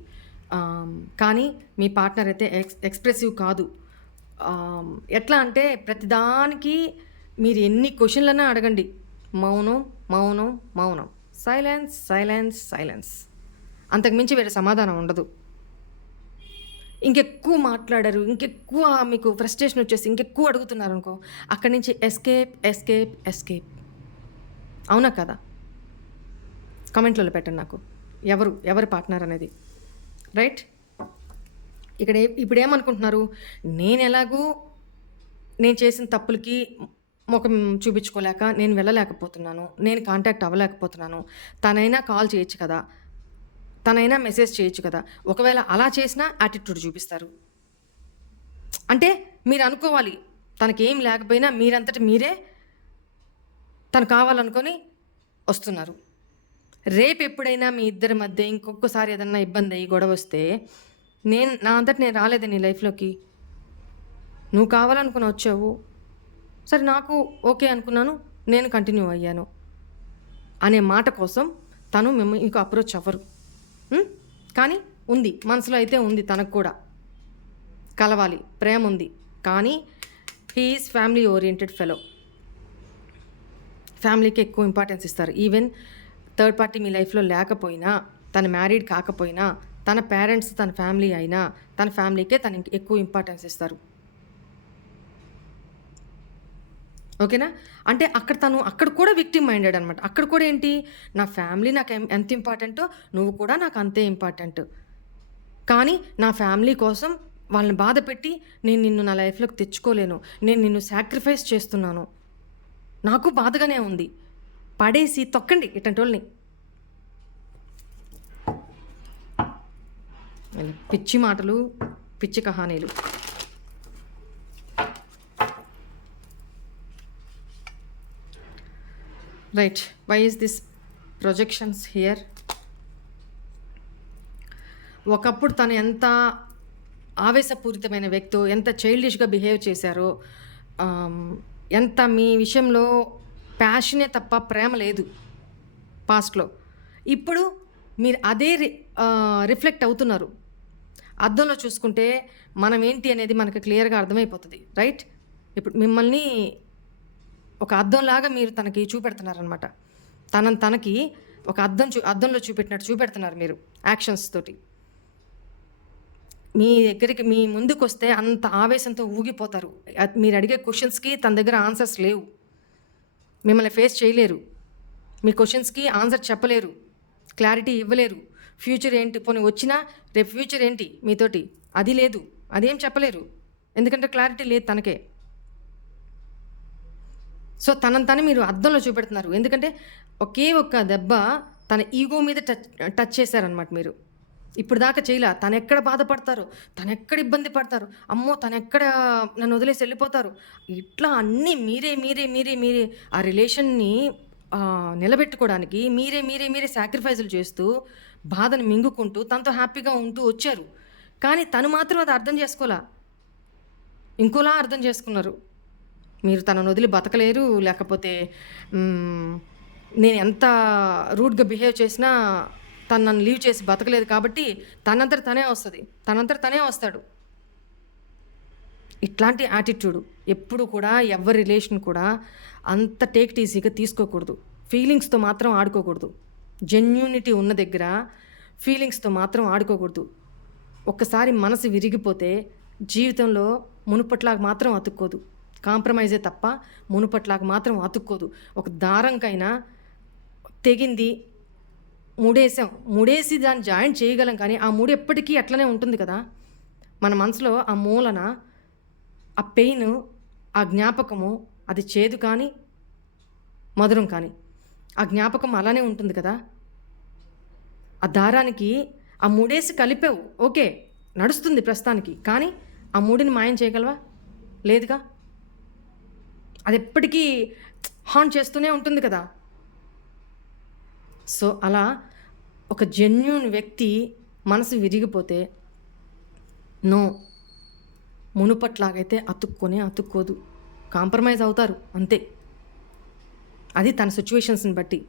కానీ మీ పార్ట్నర్ అయితే ఎక్స్ప్రెసివ్ కాదు. ఎట్లా అంటే ప్రతిదానికి మీరు ఎన్ని క్వశ్చన్లన్నా అడగండి, మౌనం మౌనం మౌనం, సైలెన్స్ సైలెన్స్ సైలెన్స్, అంతకుమించి వేరే సమాధానం ఉండదు. ఇంకెక్కువ మాట్లాడరు, ఇంకెక్కువ మీకు ఫ్రస్ట్రేషన్ వచ్చేసి ఇంకెక్కువ అడుగుతున్నారు అనుకో, అక్కడి నుంచి ఎస్కేప్ ఎస్కేప్ ఎస్కేప్. అవునా కదా? కామెంట్లలో పెట్టండి నాకు ఎవరి పార్ట్నర్ అనేది. రైట్. ఇప్పుడు ఏమనుకుంటున్నారు, నేను చేసిన తప్పులకి ముఖం చూపించుకోలేక నేను వెళ్ళలేకపోతున్నాను, నేను కాంటాక్ట్ అవ్వలేకపోతున్నాను, తనైనా కాల్ చేయొచ్చు కదా, తనైనా మెసేజ్ చేయొచ్చు కదా. ఒకవేళ అలా చేసినా యాటిట్యూడ్ చూపిస్తారు. అంటే మీరు అనుకోవాలి తనకేం లేకపోయినా మీరంతటి మీరే తను కావాలనుకొని వస్తున్నారు. రేపు ఎప్పుడైనా మీ ఇద్దరి మధ్య ఇంకొకసారి ఏదన్నా ఇబ్బంది అయ్యి గొడవ వస్తే, నా అంతటి నేను రాలేదు నీ లైఫ్లోకి, నువ్వు కావాలనుకుని వచ్చావు, సరే నాకు ఓకే అనుకున్నాను, నేను కంటిన్యూ అయ్యాను అనే మాట కోసం తను మీకు అప్రోచ్ అవ్వరు. కానీ ఉంది, మనసులో అయితే ఉంది, తనకు కూడా కలవాలి, ప్రేమ ఉంది. కానీ he is family oriented fellow. ఫ్యామిలీకి ఎక్కువ ఇంపార్టెన్స్ ఇస్తారు. ఈవెన్ థర్డ్ పార్టీ మీ లైఫ్లో లేకపోయినా, తను మ్యారీడ్ కాకపోయినా, తన పేరెంట్స్ తన ఫ్యామిలీ అయినా, తన ఫ్యామిలీకే తను ఎక్కువ ఇంపార్టెన్స్ ఇస్తారు. ఓకేనా? అంటే అక్కడ కూడా విక్టిమ్ మైండెడ్ అనమాట. అక్కడ కూడా ఏంటి, నా ఫ్యామిలీ నాకు ఎంత ఇంపార్టెంటో నువ్వు కూడా నాకు అంతే ఇంపార్టెంట్. కానీ నా ఫ్యామిలీ కోసం వాళ్ళని బాధ పెట్టి నేను నిన్ను నా లైఫ్లోకి తెచ్చుకోలేను, నేను నిన్ను సాక్రిఫైస్ చేస్తున్నాను, నాకు బాధగానే ఉంది. పడేసి తొక్కండి ఇట్లాంటి వాళ్ళని. పిచ్చి మాటలు, పిచ్చి కహానీలు. Right. Why is this projections here? ఒకప్పుడు తను ఎంత ఆవేశపూరితమైన వ్యక్తో, ఎంత చైల్డిష్గా బిహేవ్ చేశారో, ఎంత మీ విషయంలో ప్యాషనే తప్ప ప్రేమ లేదు పాస్ట్లో, ఇప్పుడు మీరు అదే రిఫ్లెక్ట్ అవుతున్నారు. అద్దంలో చూసుకుంటే మనం ఏంటి అనేది మనకు క్లియర్గా అర్థమైపోతుంది. రైట్. ఇప్పుడు మిమ్మల్ని ఒక అద్దంలాగా మీరు తనకి చూపెడుతున్నారనమాట. తనకి ఒక అద్దంలో చూపెట్టినట్టు చూపెడుతున్నారు మీరు యాక్షన్స్ తోటి. మీ ముందుకు వస్తే అంత ఆవేశంతో ఊగిపోతారు. మీరు అడిగే క్వశ్చన్స్కి తన దగ్గర ఆన్సర్స్ లేవు, మిమ్మల్ని ఫేస్ చేయలేరు, మీ క్వశ్చన్స్కి ఆన్సర్ చెప్పలేరు, క్లారిటీ ఇవ్వలేరు. ఫ్యూచర్ ఏంటి, పోనీ వచ్చినా రేపు ఫ్యూచర్ ఏంటి మీతోటి, అది లేదు, అదేం చెప్పలేరు, ఎందుకంటే క్లారిటీ లేదు తనకే. సో తనని మీరు అద్దంలో చూపెడుతున్నారు. ఎందుకంటే ఒకే ఒక్క దెబ్బ తన ఈగో మీద టచ్ చేశారనమాట మీరు. ఇప్పుడు దాకా చేయలే. తను ఎక్కడ బాధపడతారు, తను ఎక్కడ ఇబ్బంది పడతారు, అమ్మో తను ఎక్కడ నన్ను వదిలేసి వెళ్ళిపోతారు, ఇట్లా అన్నీ మీరే ఆ రిలేషన్ని నిలబెట్టుకోవడానికి మీరే సాక్రిఫైజులు చేస్తూ బాధను మింగుకుంటూ తనతో హ్యాపీగా ఉంటూ వచ్చారు. కానీ తను మాత్రం అది అర్థం చేసుకోలే, ఇంకోలా అర్థం చేసుకున్నారు. మీరు తనను వదిలి బతకలేరు, లేకపోతే నేను ఎంత రూడ్గా బిహేవ్ చేసినా తను నన్ను లీవ్ చేసి బతకలేదు కాబట్టి తనంతట తనే వస్తాడు. ఇట్లాంటి యాటిట్యూడ్ ఎప్పుడు కూడా ఎవరి రిలేషన్ కూడా అంత టేక్ ఈజీగా తీసుకోకూడదు. ఫీలింగ్స్తో మాత్రం ఆడుకోకూడదు. జెన్యూనిటీ ఉన్న దగ్గర ఫీలింగ్స్తో మాత్రం ఆడుకోకూడదు. ఒక్కసారి మనసు విరిగిపోతే జీవితంలో మునుపట్లాగా మాత్రం అతుక్కోదు. కాంప్రమైజే తప్ప మునుపట్లాగా మాత్రం అతుక్కోదు. ఒక దారంకైనా తెగింది, ముడేసి దాన్ని జాయింట్ చేయగలం, కానీ ఆ ముడి ఎప్పటికీ అట్లనే ఉంటుంది కదా మన మనసులో. ఆ మూలన ఆ పెయిన్, ఆ జ్ఞాపకము, అది చేదు కానీ మధురం కానీ ఆ జ్ఞాపకం అలానే ఉంటుంది కదా. ఆ దారానికి ఆ ముడేసి కలిపావు, ఓకే నడుస్తుంది ప్రస్తుతానికి, కానీ ఆ మూడ్‌ని మాయం చేయగలవా? లేదుగా. అది ఎప్పటికీ హాంట్ చేస్తూనే ఉంటుంది కదా! సో, అలా ఒక జెన్యూన్ వ్యక్తి మనసు విరిగిపోతే నో. మునుపట్లాగైతే అతుక్కోదు. కాంప్రమైజ్ అవుతారు అంతే. అది తన సిట్యుయేషన్స్‌ని బట్టి.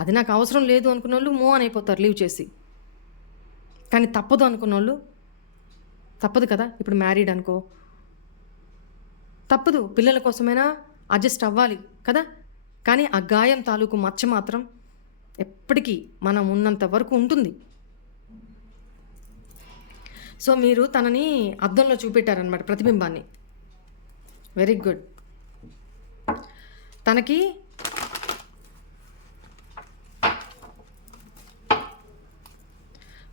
అది నాకు అవసరం లేదు అనుకున్నోళ్ళు మూవ్ ఆన్ అయిపోతారు లీవ్ చేసి. కానీ తప్పదు అనుకున్నోళ్ళు తప్పదు కదా! ఇప్పుడు మ్యారీడ్ అనుకో, తప్పదు. పిల్లల కోసమైనా అడ్జస్ట్ అవ్వాలి కదా! కానీ ఆ గాయం తాలూకు మచ్చ మాత్రం ఎప్పటికీ మనం ఉన్నంత వరకు ఉంటుంది. సో, మీరు తనని అద్దంలో చూపెట్టారనమాట ప్రతిబింబాన్ని. Very good. తనకి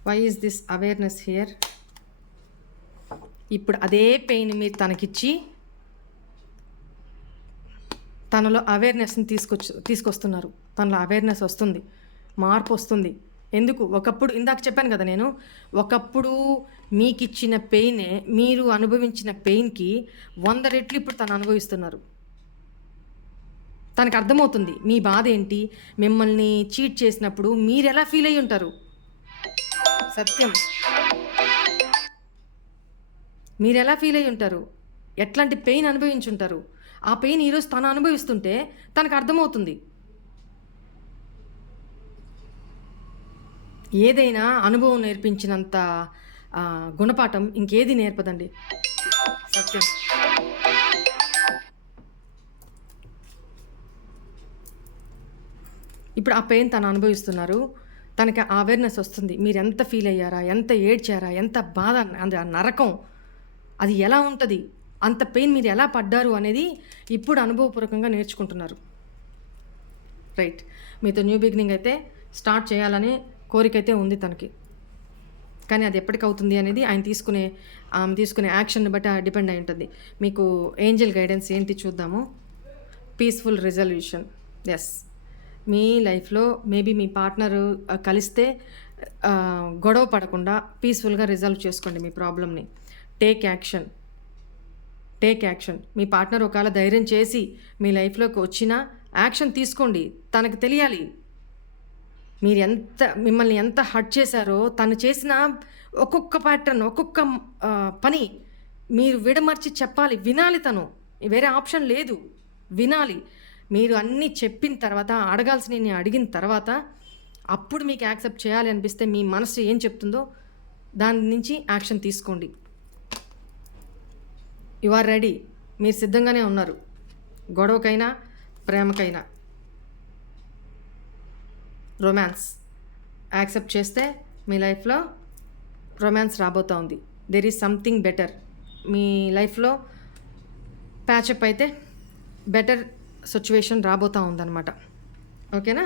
why is this awareness here? ఇప్పుడు అదే పెయిన్ మీరు తనకిచ్చి తనలో అవేర్‌నెస్‌ని తీసుకొస్తున్నారు. తనలో అవేర్‌నెస్ వస్తుంది. మార్పు వస్తుంది. ఎందుకు? ఒకప్పుడు ఇందాక చెప్పాను కదా నేను, ఒకప్పుడు మీకిచ్చిన పెయినే మీరు అనుభవించిన పెయిన్‌కి 100 రెట్లు ఇప్పుడు తను అనుభవిస్తున్నారు. తనకు అర్థమవుతుంది మీ బాధ ఏంటి, మిమ్మల్ని చీట్ చేసినప్పుడు మీరెలా ఫీల్ అయ్యి ఉంటారు. సత్యం. మీరెలా ఫీల్ అయ్యి ఉంటారు, ఎట్లాంటి పెయిన్ అనుభవించుంటారు. ఆ పెయిన్ ఈరోజు తను అనుభవిస్తుంటే తనకు అర్థమవుతుంది. ఏదైనా అనుభవం నేర్పించినంత గుణపాఠం ఇంకేది నేర్పదండి. సత్యం. ఇప్పుడు ఆ పెయిన్ తను అనుభవిస్తున్నారు. తనకి ఆ అవేర్‌నెస్ వస్తుంది. మీరు ఎంత ఫీల్ అయ్యారా, ఎంత ఏడ్చారా, ఎంత బాధ, అది ఆ నరకం అది ఎలా ఉంటుంది, అంత పెయిన్ మీరు ఎలా పడ్డారు అనేది ఇప్పుడు అనుభవపూర్వకంగా నేర్చుకుంటున్నారు. రైట్. మీతో న్యూ బిగినింగ్ అయితే స్టార్ట్ చేయాలనే కోరిక అయితే ఉంది తనకి. కానీ అది ఎప్పటికవుతుంది అనేది ఆమె తీసుకునే యాక్షన్ని బట్టి డిపెండ్ అయి ఉంటుంది. మీకు ఏంజెల్ గైడెన్స్ ఏంటి చూద్దాము. Peaceful resolution. ఎస్, మీ లైఫ్లో మేబీ మీ పార్ట్నరు కలిస్తే గొడవ పడకుండా పీస్ఫుల్గా రిజాల్వ్ చేసుకోండి మీ ప్రాబ్లమ్ని. Take action. మీ పార్ట్నర్ ఒకవేళ ధైర్యం చేసి మీ లైఫ్లోకి వచ్చినా యాక్షన్ తీసుకోండి. తనకు తెలియాలి మిమ్మల్ని ఎంత హర్ట్ చేశారో. తను చేసిన ఒక్కొక్క ప్యాటర్న్, ఒక్కొక్క పని మీరు విడమర్చి చెప్పాలి. వినాలి. తను వేరే ఆప్షన్ లేదు. వినాలి. మీరు అన్నీ చెప్పిన తర్వాత, అడగాల్సినవి అడిగిన తర్వాత అప్పుడు మీకు యాక్సెప్ట్ చేయాలి అనిపిస్తే మీ మనసు ఏం చెప్తుందో దాని నుంచి యాక్షన్ తీసుకోండి. You are ready. మీరు సిద్ధంగానే ఉన్నారు. గొడవకైనా ప్రేమకైనా. రొమాన్స్ యాక్సెప్ట్ చేస్తే మీ లైఫ్లో రొమాన్స్ రాబోతూ ఉంది. There is something better. మీ లైఫ్లో ప్యాచప్ అయితే బెటర్ సిచ్యువేషన్ రాబోతూ ఉందన్నమాట. ఓకేనా?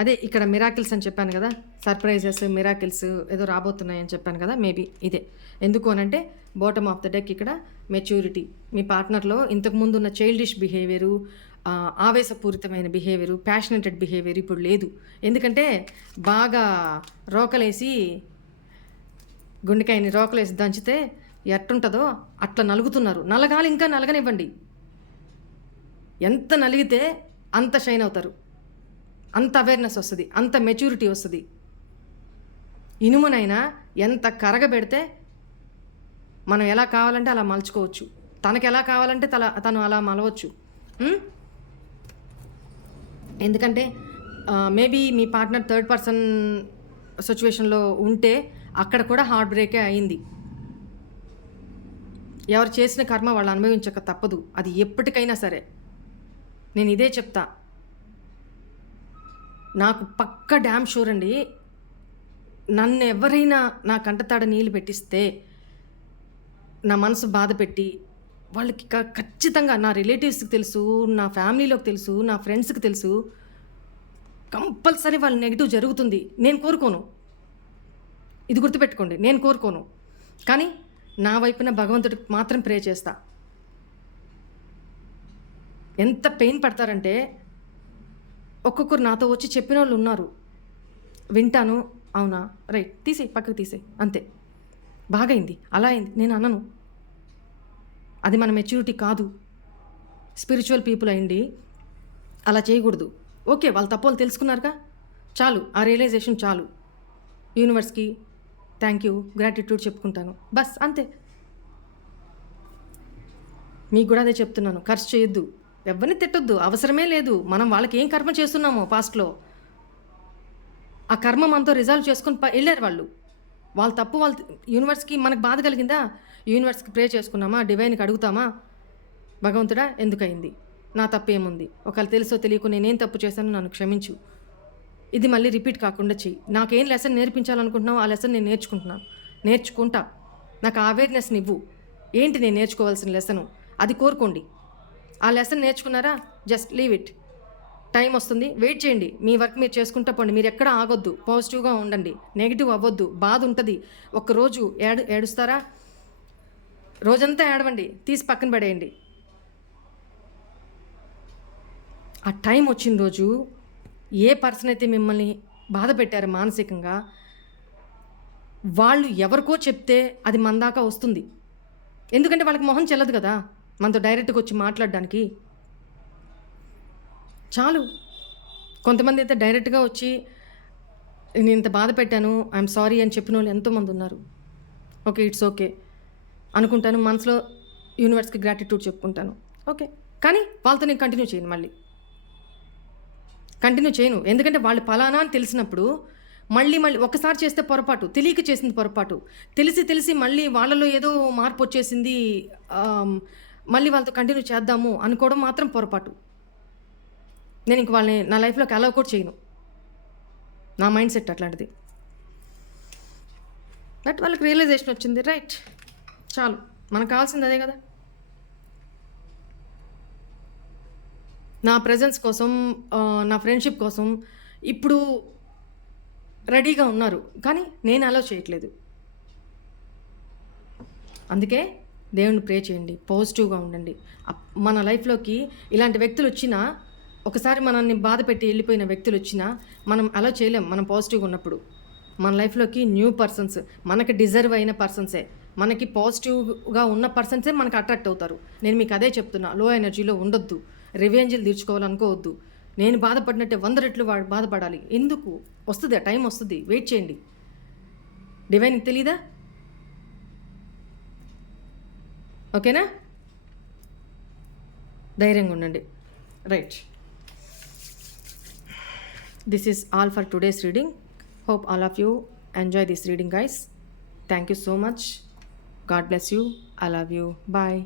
అదే ఇక్కడ మిరాకిల్స్ అని చెప్పాను కదా, సర్ప్రైజెస్, మిరాకిల్స్ ఏదో రాబోతున్నాయని చెప్పాను కదా, మేబీ ఇదే. ఎందుకు అనంటే బాటమ్ ఆఫ్ ద డెక్ ఇక్కడ మెచ్యూరిటీ. మీ పార్ట్నర్లో ఇంతకుముందు ఉన్న చైల్డిష్ బిహేవియరు, ఆవేశపూరితమైన బిహేవియరు, ప్యాషనేటెడ్ బిహేవియర్ ఇప్పుడు లేదు. ఎందుకంటే బాగా రోకలేసి, గుండెకాయని రోకలేసి దంచితే ఎట్టుంటుందో అట్లా నలుగుతున్నారు. నలగాలి, ఇంకా నలగనివ్వండి. ఎంత నలిగితే అంత షైన్ అవుతారు, అంత అవేర్నెస్ వస్తుంది, అంత మెచ్యూరిటీ వస్తుంది. ఇనుమునైనా ఎంత కరగబెడితే మనం ఎలా కావాలంటే అలా మలుచుకోవచ్చు. తనకు ఎలా కావాలంటే తను అలా మలవచ్చు. ఎందుకంటే మేబీ మీ పార్ట్నర్ థర్డ్ పర్సన్ సిచ్యువేషన్లో ఉంటే అక్కడ కూడా హార్ట్ బ్రేకే అయింది. ఎవరు చేసిన కర్మ వాళ్ళు అనుభవించక తప్పదు. అది ఎప్పటికైనా సరే నేను ఇదే చెప్తా. నాకు పక్క డ్యామ్ షూర్ అండి, నన్ను ఎవరైనా నా కంటతాడ నీళ్ళు పెట్టిస్తే, నా మనసు బాధ పెట్టి, వాళ్ళకి ఖచ్చితంగా నా రిలేటివ్స్కి తెలుసు, నా ఫ్యామిలీలోకి తెలుసు, నా ఫ్రెండ్స్కి తెలుసు, కంపల్సరీ వాళ్ళ నెగిటివ్ జరుగుతుంది. నేను కోరుకోను. ఇది గుర్తుపెట్టుకోండి, నేను కోరుకోను. కానీ నా వైపున భగవంతుడికి మాత్రం ప్రే చేస్తా. ఎంత పెయిన్ పడతారంటే ఒక్కొక్కరు నాతో వచ్చి చెప్పిన వాళ్ళు ఉన్నారు. వింటాను, అవునా రైట్ తీసేయి, పక్కకు తీసేయి, అంతే, బాగైంది, అలా అయింది నేను అనను. అది మన మెచ్యూరిటీ కాదు. స్పిరిచువల్ పీపుల్ అయ్యండి అలా చేయకూడదు. ఓకే, వాళ్ళ తప్పులు తెలుసుకున్నారుగా, చాలు. ఆ రియలైజేషన్ చాలు. యూనివర్స్కి థ్యాంక్ యూ, గ్రాటిట్యూడ్ చెప్పుకుంటాను, బస్ అంతే. మీకు కూడా అదే చెప్తున్నాను, ఖర్చు చేయొద్దు, ఎవరిని తిట్టొద్దు, అవసరమే లేదు. మనం వాళ్ళకి ఏం కర్మ చేస్తున్నామో పాస్ట్లో ఆ కర్మ మనతో రిజాల్వ్ చేసుకొని వెళ్ళారు వాళ్ళు. వాళ్ళ తప్పు వాళ్ళు యూనివర్స్కి మనకు బాధ కలిగిందా, యూనివర్స్కి ప్రే చేసుకున్నామా, డివైన్కి అడుగుతామా, భగవంతుడా ఎందుకయింది, నా తప్పు ఏముంది, ఒకవేళ తెలుసో తెలియకు నేనేం తప్పు చేశానో నన్ను క్షమించు, ఇది మళ్ళీ రిపీట్ కాకుండా చెయ్యి. నాకేం లెసన్ నేర్పించాలనుకుంటున్నావు ఆ లెసన్ నేను నేర్చుకుంటా. నాకు అవేర్నెస్ని ఇవ్వు, ఏంటి నేను నేర్చుకోవాల్సిన లెసను అది కోరుకోండి. ఆ లెసన్ నేర్చుకున్నారా, జస్ట్ లీవ్ ఇట్. టైం వస్తుంది, వెయిట్ చేయండి, మీ వర్క్ మీరు చేసుకుంటా పోండి. మీరు ఎక్కడ ఆగొద్దు, పాజిటివ్గా ఉండండి, నెగిటివ్ అవ్వద్దు. బాధ ఉంటుంది, ఒక్కరోజు ఏడుస్తారా, రోజంతా ఏడవండి, తీసి పక్కన పడేయండి. ఆ టైం వచ్చిన రోజు ఏ పర్సన్ అయితే మిమ్మల్ని బాధ పెట్టారో మానసికంగా, వాళ్ళు ఎవరికో చెప్తే అది మన దాకా వస్తుంది. ఎందుకంటే వాళ్ళకి మొహం చెల్లదు కదా మనతో డైరెక్ట్గా వచ్చి మాట్లాడడానికి. చాలు. కొంతమంది అయితే డైరెక్ట్గా వచ్చి నేను ఇంత బాధ పెట్టాను, ఐఎమ్ సారీ అని చెప్పిన వాళ్ళు ఎంతోమంది ఉన్నారు. ఓకే, ఇట్స్ ఓకే అనుకుంటాను, మనసులో యూనివర్స్కి గ్రాటిట్యూడ్ చెప్పుకుంటాను. ఓకే, కానీ వాళ్ళతో నేను కంటిన్యూ చేయను. ఎందుకంటే వాళ్ళు ఫలానా అని తెలిసినప్పుడు మళ్ళీ ఒకసారి చేస్తే పొరపాటు, తెలియక చేసింది పొరపాటు, తెలిసి మళ్ళీ వాళ్ళలో ఏదో మార్పు వచ్చేసింది, మళ్ళీ వాళ్ళతో కంటిన్యూ చేద్దాము అనుకోవడం మాత్రం పొరపాటు. నేను ఇంక వాళ్ళని నా లైఫ్లోకి అలౌ కూడా చేయను. నా మైండ్ సెట్ అట్లాంటిది. బట్ వాళ్ళకి రియలైజేషన్ వచ్చింది, రైట్, చాలు, మనకు కావాల్సింది అదే కదా. నా ప్రెజెన్స్ కోసం, నా ఫ్రెండ్షిప్ కోసం ఇప్పుడు రెడీగా ఉన్నారు, కానీ నేను అలౌ చేయట్లేదు. అందుకే దేవుణ్ణి ప్రే చేయండి, పాజిటివ్గా ఉండండి. మన లైఫ్లోకి ఇలాంటి వ్యక్తులు వచ్చినా, ఒకసారి మనల్ని బాధ పెట్టి వెళ్ళిపోయిన వ్యక్తులు వచ్చినా మనం అలౌ చేయలేం. మనం పాజిటివ్గా ఉన్నప్పుడు మన లైఫ్లోకి న్యూ పర్సన్స్, మనకి డిజర్వ్ అయిన పర్సన్సే, మనకి పాజిటివ్గా ఉన్న పర్సన్సే మనకు అట్రాక్ట్ అవుతారు. నేను మీకు అదే చెప్తున్నా, లో ఎనర్జీలో ఉండొద్దు, రివెంజ్లు తీర్చుకోవాలనుకోవద్దు. నేను బాధపడినట్టే 100 రెట్లు వాడు బాధపడాలి ఎందుకు? వస్తుంది, ఆ టైం వస్తుంది, వెయిట్ చేయండి. డివైన్కి తెలీదా? ఓకేనా? ధైర్యంగా ఉండండి. Right, this is all for today's reading. Hope all of you enjoy this reading, guys. Thank you so much. God bless you. I love you. Bye.